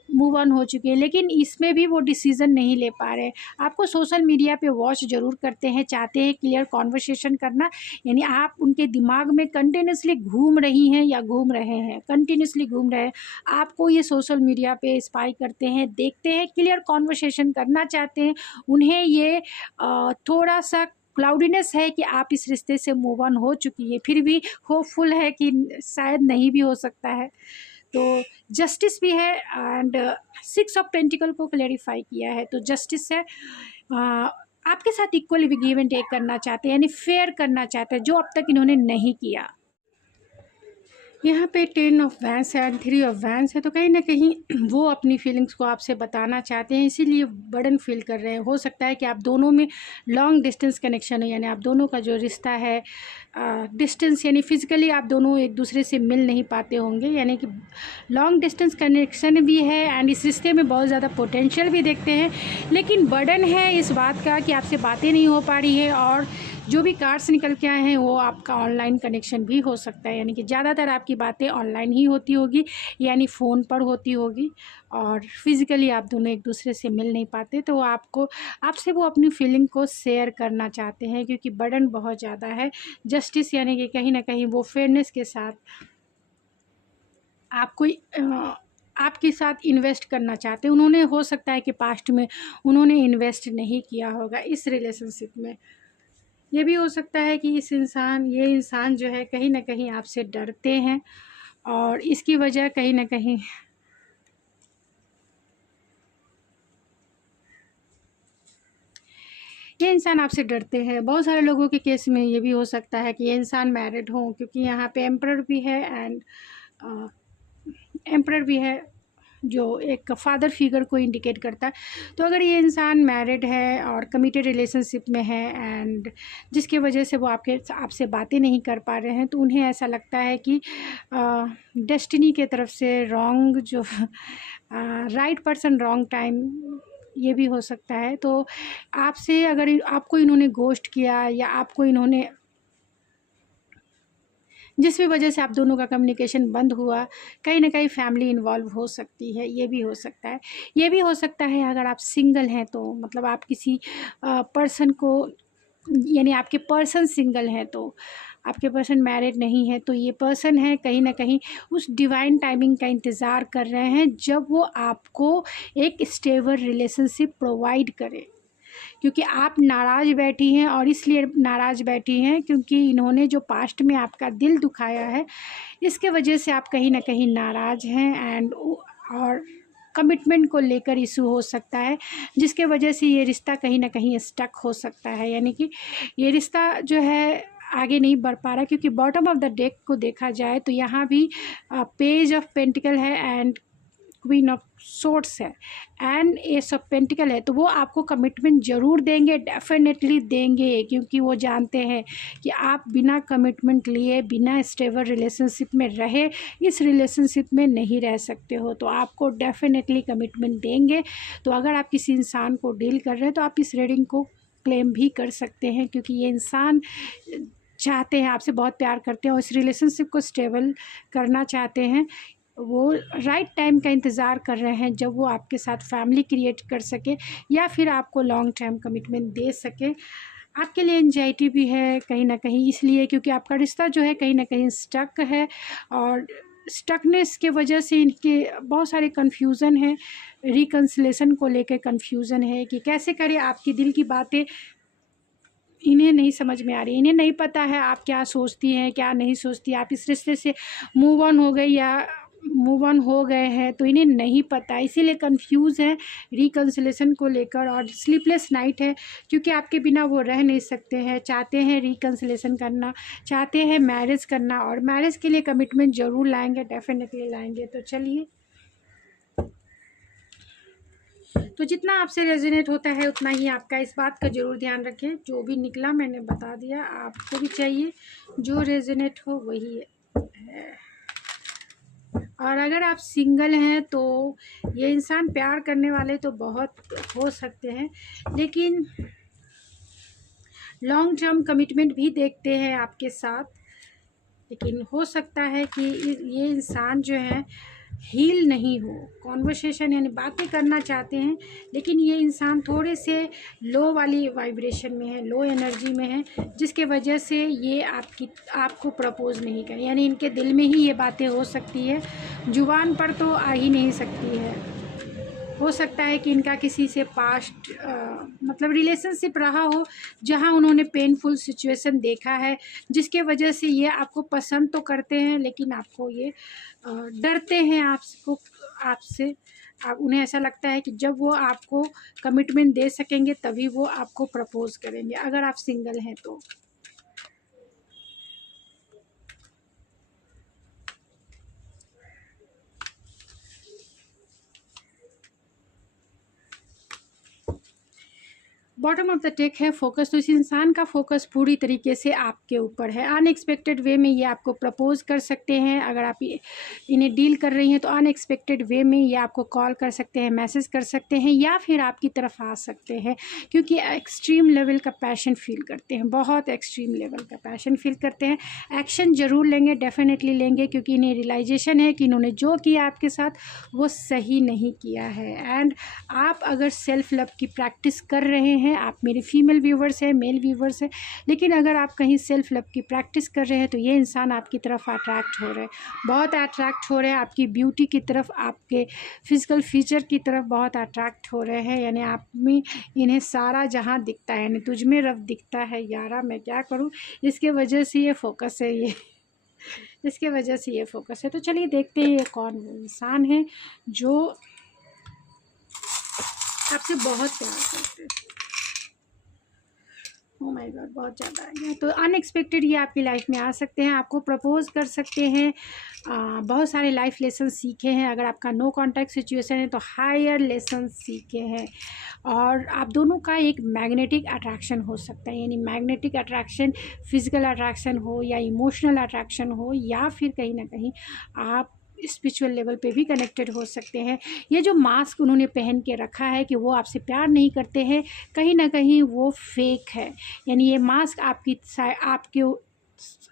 मूव ऑन हो चुके हैं, लेकिन इसमें भी वो डिसीज़न नहीं ले पा रहे हैं। आपको सोशल मीडिया पे वॉच ज़रूर करते हैं, चाहते हैं क्लियर कॉन्वर्सेशन करना, यानी आप उनके दिमाग में कंटिन्यूसली घूम रही हैं या घूम रहे हैं, कंटिन्यूसली घूम रहे हैं। आपको ये सोशल मीडिया पे स्पाई करते हैं, देखते हैं, क्लियर कॉन्वर्सेशन करना चाहते हैं। उन्हें ये थोड़ा सा क्लाउडीनेस है कि आप इस रिश्ते से मूव ऑन हो चुकी है, फिर भी होपफुल है कि शायद नहीं भी हो सकता है। तो जस्टिस भी है एंड 6 ऑफ पेंटिकल को क्लेरिफाई किया है, तो जस्टिस है। आपके साथ इक्वली गिव एंड टेक करना चाहते हैं, यानी फेयर करना चाहते हैं, जो अब तक इन्होंने नहीं किया। यहाँ पे 10 ऑफ वैंस है एंड 3 ऑफ वैंस है, तो कहीं ना कहीं वो अपनी फीलिंग्स को आपसे बताना चाहते हैं, इसीलिए बर्डन फील कर रहे हैं। हो सकता है कि आप दोनों में लॉन्ग डिस्टेंस कनेक्शन हो, यानी आप दोनों का जो रिश्ता है डिस्टेंस, यानी फिजिकली आप दोनों एक दूसरे से मिल नहीं पाते होंगे, यानी कि लॉन्ग डिस्टेंस कनेक्शन भी है एंड इस रिश्ते में बहुत ज़्यादा पोटेंशियल भी देखते हैं, लेकिन बर्डन है इस बात का कि आपसे बातें नहीं हो पा रही है। और जो भी कार्ड्स निकल के आए हैं वो आपका ऑनलाइन कनेक्शन भी हो सकता है, यानी कि ज़्यादातर आपकी बातें ऑनलाइन ही होती होगी, यानी फ़ोन पर होती होगी, और फिज़िकली आप दोनों एक दूसरे से मिल नहीं पाते। तो आपसे वो अपनी फीलिंग को शेयर करना चाहते हैं, क्योंकि बर्डन बहुत ज़्यादा है। जस्टिस यानी कि कहीं ना कहीं वो फेयरनेस के साथ आपको आपके साथ इन्वेस्ट करना चाहते हैं। उन्होंने, हो सकता है कि पास्ट में उन्होंने इन्वेस्ट नहीं किया होगा इस रिलेशनशिप में। ये भी हो सकता है कि ये इंसान जो है कहीं ना कहीं आपसे डरते हैं, और इसकी वजह कहीं ना कहीं ये इंसान आपसे डरते हैं। बहुत सारे लोगों के केस में ये भी हो सकता है कि ये इंसान मैरिड हो, क्योंकि यहाँ पे एम्परर भी है एंड एम्परर भी है, जो एक फादर फिगर को इंडिकेट करता है। तो अगर ये इंसान मैरिड है और कमिटेड रिलेशनशिप में है एंड जिसकी वजह से वो आपसे बातें नहीं कर पा रहे हैं, तो उन्हें ऐसा लगता है कि डेस्टिनी के तरफ से रॉन्ग जो राइट पर्सन रॉन्ग टाइम, ये भी हो सकता है। तो आपसे अगर आपको इन्होंने गोस्ट किया या आपको इन्होंने जिस भी वजह से आप दोनों का कम्युनिकेशन बंद हुआ, कहीं ना कहीं फैमिली इन्वॉल्व हो सकती है, ये भी हो सकता है। ये भी हो सकता है अगर आप सिंगल हैं तो, मतलब आप किसी पर्सन को, यानी आपके पर्सन सिंगल हैं, तो आपके पर्सन मैरिड नहीं है, तो ये पर्सन है कहीं ना कहीं उस डिवाइन टाइमिंग का इंतज़ार कर रहे हैं जब वो आपको एक स्टेबल रिलेशनशिप प्रोवाइड करे। क्योंकि आप नाराज़ बैठी हैं, और इसलिए नाराज़ बैठी हैं क्योंकि इन्होंने जो पास्ट में आपका दिल दुखाया है, इसके वजह से आप कहीं ना कहीं नाराज़ हैं एंड और कमिटमेंट को लेकर इशू हो सकता है, जिसके वजह से ये रिश्ता कहीं ना कहीं स्टक हो सकता है, यानी कि ये रिश्ता जो है आगे नहीं बढ़ पा रहा। क्योंकि बॉटम ऑफ द डेक को देखा जाए तो यहाँ भी पेज ऑफ पेंटिकल है एंड क्वीन ऑफ सोर्ट्स है एंड एस ऑफ पेंटिकल है, तो वो आपको कमिटमेंट ज़रूर देंगे, डेफिनेटली देंगे, क्योंकि वो जानते हैं कि आप बिना कमिटमेंट लिए, बिना स्टेबल रिलेशनशिप में रहे, इस रिलेशनशिप में नहीं रह सकते हो, तो आपको डेफिनेटली कमिटमेंट देंगे। तो अगर आप किसी इंसान को डील कर रहे हैं तो आप इस रीडिंग को क्लेम भी कर सकते हैं, क्योंकि ये इंसान चाहते हैं, आपसे बहुत प्यार करते हैं और इस रिलेशनशिप को स्टेबल करना चाहते हैं। वो राइट टाइम का इंतज़ार कर रहे हैं जब वो आपके साथ फैमिली क्रिएट कर सके या फिर आपको लॉन्ग टर्म कमिटमेंट दे सके। आपके लिए एंजाइटी भी है कहीं ना कहीं, इसलिए क्योंकि आपका रिश्ता जो है कहीं ना कहीं स्टक है, और स्टकनेस के वजह से इनके बहुत सारे कन्फ्यूज़न है, रिकन्सिलेशन को लेकर कन्फ्यूज़न है कि कैसे करें। आपकी दिल की बातें इन्हें नहीं समझ में आ रही, इन्हें नहीं पता है आप क्या सोचती हैं क्या नहीं सोचती, आप इस रिश्ते से मूव ऑन हो गए या मूव ऑन हो गए हैं, तो इन्हें नहीं पता, इसीलिए कंफ्यूज है रिकन्सिलेशन को लेकर, और स्लीपलेस नाइट है क्योंकि आपके बिना वो रह नहीं सकते हैं, चाहते हैं रिकन्सिलेशन करना, चाहते हैं मैरिज करना, और मैरिज के लिए कमिटमेंट ज़रूर लाएंगे, डेफिनेटली लाएंगे। तो चलिए, तो जितना आपसे रेजोनेट होता है उतना ही आपका, इस बात का ज़रूर ध्यान रखें, जो भी निकला मैंने बता दिया, आपको भी चाहिए जो रेजोनेट हो वही है। और अगर आप सिंगल हैं तो ये इंसान प्यार करने वाले तो बहुत हो सकते हैं, लेकिन लॉन्ग टर्म कमिटमेंट भी देखते हैं आपके साथ, लेकिन हो सकता है कि ये इंसान जो है हील नहीं हो। कॉन्वर्सेशन यानी बातें करना चाहते हैं, लेकिन ये इंसान थोड़े से लो वाली वाइब्रेशन में है, लो एनर्जी में है, जिसके वजह से ये आपको प्रपोज नहीं करें। यानी इनके दिल में ही ये बातें हो सकती है, जुबान पर तो आ ही नहीं सकती है। हो सकता है कि इनका किसी से पास्ट मतलब रिलेशनशिप रहा हो, जहां उन्होंने पेनफुल सिचुएशन देखा है, जिसके वजह से ये आपको पसंद तो करते हैं, लेकिन आपको ये डरते हैं आपसे। उन्हें ऐसा लगता है कि जब वो आपको कमिटमेंट दे सकेंगे तभी वो आपको प्रपोज करेंगे, अगर आप सिंगल हैं तो। बॉटम ऑफ द टेक है फोकस। तो इस इंसान का फोकस पूरी तरीके से आपके ऊपर है। अनएक्सपेक्टेड वे में ये आपको प्रपोज कर सकते हैं। अगर आप इन्हें डील कर रही हैं तो अनएक्सपेक्टेड वे में ये आपको कॉल कर सकते हैं, मैसेज कर सकते हैं, या फिर आपकी तरफ आ सकते हैं, क्योंकि एक्सट्रीम लेवल का पैशन फील करते हैं, बहुत एक्सट्रीम लेवल का पैशन फील करते हैं। एक्शन ज़रूर लेंगे, डेफिनेटली लेंगे, क्योंकि इन्हें रियलाइजेशन है कि इन्होंने जो किया आपके साथ वो सही नहीं किया है। एंड आप अगर सेल्फ लव की प्रैक्टिस कर रहे हैं, आप मेरे फीमेल व्यूवर्स हैं, मेल व्यूवर्स हैं, लेकिन अगर आप कहीं सेल्फ लव की प्रैक्टिस कर रहे हैं तो ये इंसान आपकी तरफ अट्रैक्ट हो रहे हैं, बहुत अट्रैक्ट हो रहे हैं, आपकी ब्यूटी की तरफ, आपके फिजिकल फीचर की तरफ बहुत अट्रैक्ट हो रहे हैं। यानी आप में इन्हें सारा जहां दिखता है, यानी तुझ में रब दिखता है यारा, मैं क्या करूं, इसके वजह से ये फोकस है, इसके वजह से ये फोकस है। तो चलिए देखते हैं ये कौन वो इंसान है जो आपसे बहुत प्यार करते हैं। ओह माय गॉड, बहुत ज़्यादा आ गया। तो अनएक्सपेक्टेड ये आपकी लाइफ में आ सकते हैं, आपको प्रपोज कर सकते हैं। बहुत सारे लाइफ लेसन सीखे हैं। अगर आपका नो कांटेक्ट सिचुएशन है तो हायर लेसन सीखे हैं। और आप दोनों का एक मैग्नेटिक अट्रैक्शन हो सकता है, यानी मैग्नेटिक अट्रैक्शन फिजिकल अट्रैक्शन हो या इमोशनल अट्रैक्शन हो, या फिर कहीं ना कहीं आप स्पिरिचुअल लेवल पे भी कनेक्टेड हो सकते हैं। ये जो मास्क उन्होंने पहन के रखा है कि वो आपसे प्यार नहीं करते हैं, कहीं ना कहीं वो फेक है। यानी ये मास्क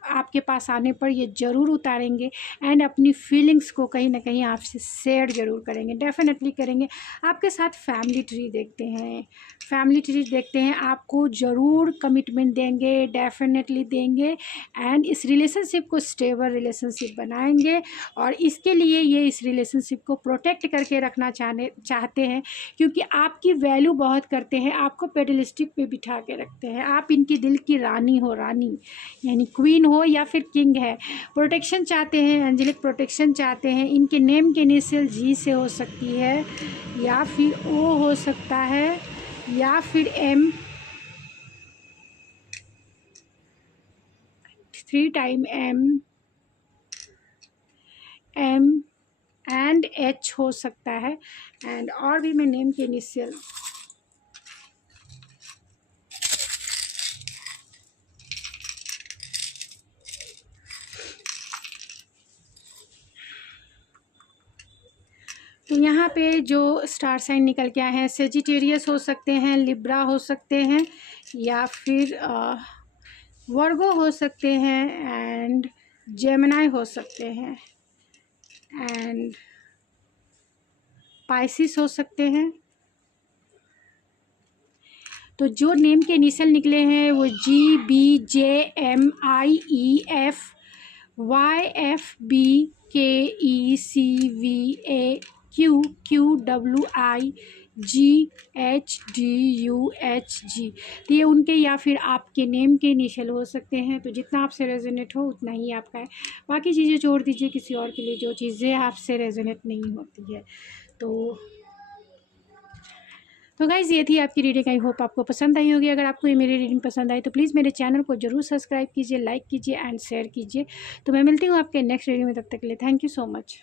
आपके पास आने पर ये ज़रूर उतारेंगे एंड अपनी फीलिंग्स को कहीं ना कहीं आपसे शेयर ज़रूर करेंगे, डेफिनेटली करेंगे। आपके साथ फैमिली ट्री देखते हैं, फैमिली ट्री देखते हैं, आपको ज़रूर कमिटमेंट देंगे, डेफिनेटली देंगे, एंड इस रिलेशनशिप को स्टेबल रिलेशनशिप बनाएंगे। और इसके लिए ये इस रिलेशनशिप को प्रोटेक्ट करके रखना चाहते हैं, क्योंकि आपकी वैल्यू बहुत करते हैं, आपको पेडलिस्टिक पे बिठा के रखते हैं। आप इनके दिल की रानी हो, रानी यानी क्वीन हो या फिर किंग है। प्रोटेक्शन चाहते हैं, एंजेलिक प्रोटेक्शन चाहते हैं। इनके नेम के इनिशियल जी से हो सकती है, या फिर ओ हो सकता है, या फिर M, 3 time M and H हो सकता है। एंड और भी मैं नेम के इनिशियल तो यहाँ पे जो स्टार साइन निकल के आए हैं, सेजिटेरियस हो सकते हैं, लिब्रा हो सकते हैं, या फिर वर्गो हो सकते हैं, एंड जेमिनाई हो सकते हैं, एंड पाइसिस हो सकते हैं। तो जो नेम के इनिशियल निकले हैं वो GBJMIEFYFBKECVAQQWIGHDUHG। तो ये उनके या फिर आपके नेम के इनिशियल हो सकते हैं। तो जितना आपसे रेजोनेट हो उतना ही आपका है, बाकी चीज़ें छोड़ दीजिए किसी और के लिए, जो चीज़ें आपसे रेजोनेट नहीं होती है। तो गाइज़ ये थी आपकी रीडिंग। आई होप आपको पसंद आई होगी। अगर आपको ये मेरी रीडिंग पसंद आई तो प्लीज़ मेरे चैनल को जरूर सब्सक्राइब कीजिए, लाइक कीजिए एंड शेयर कीजिए। तो मैं मिलती हूँ आपके नेक्स्ट रीडिंग में, तब तक के लिए थैंक यू सो मच।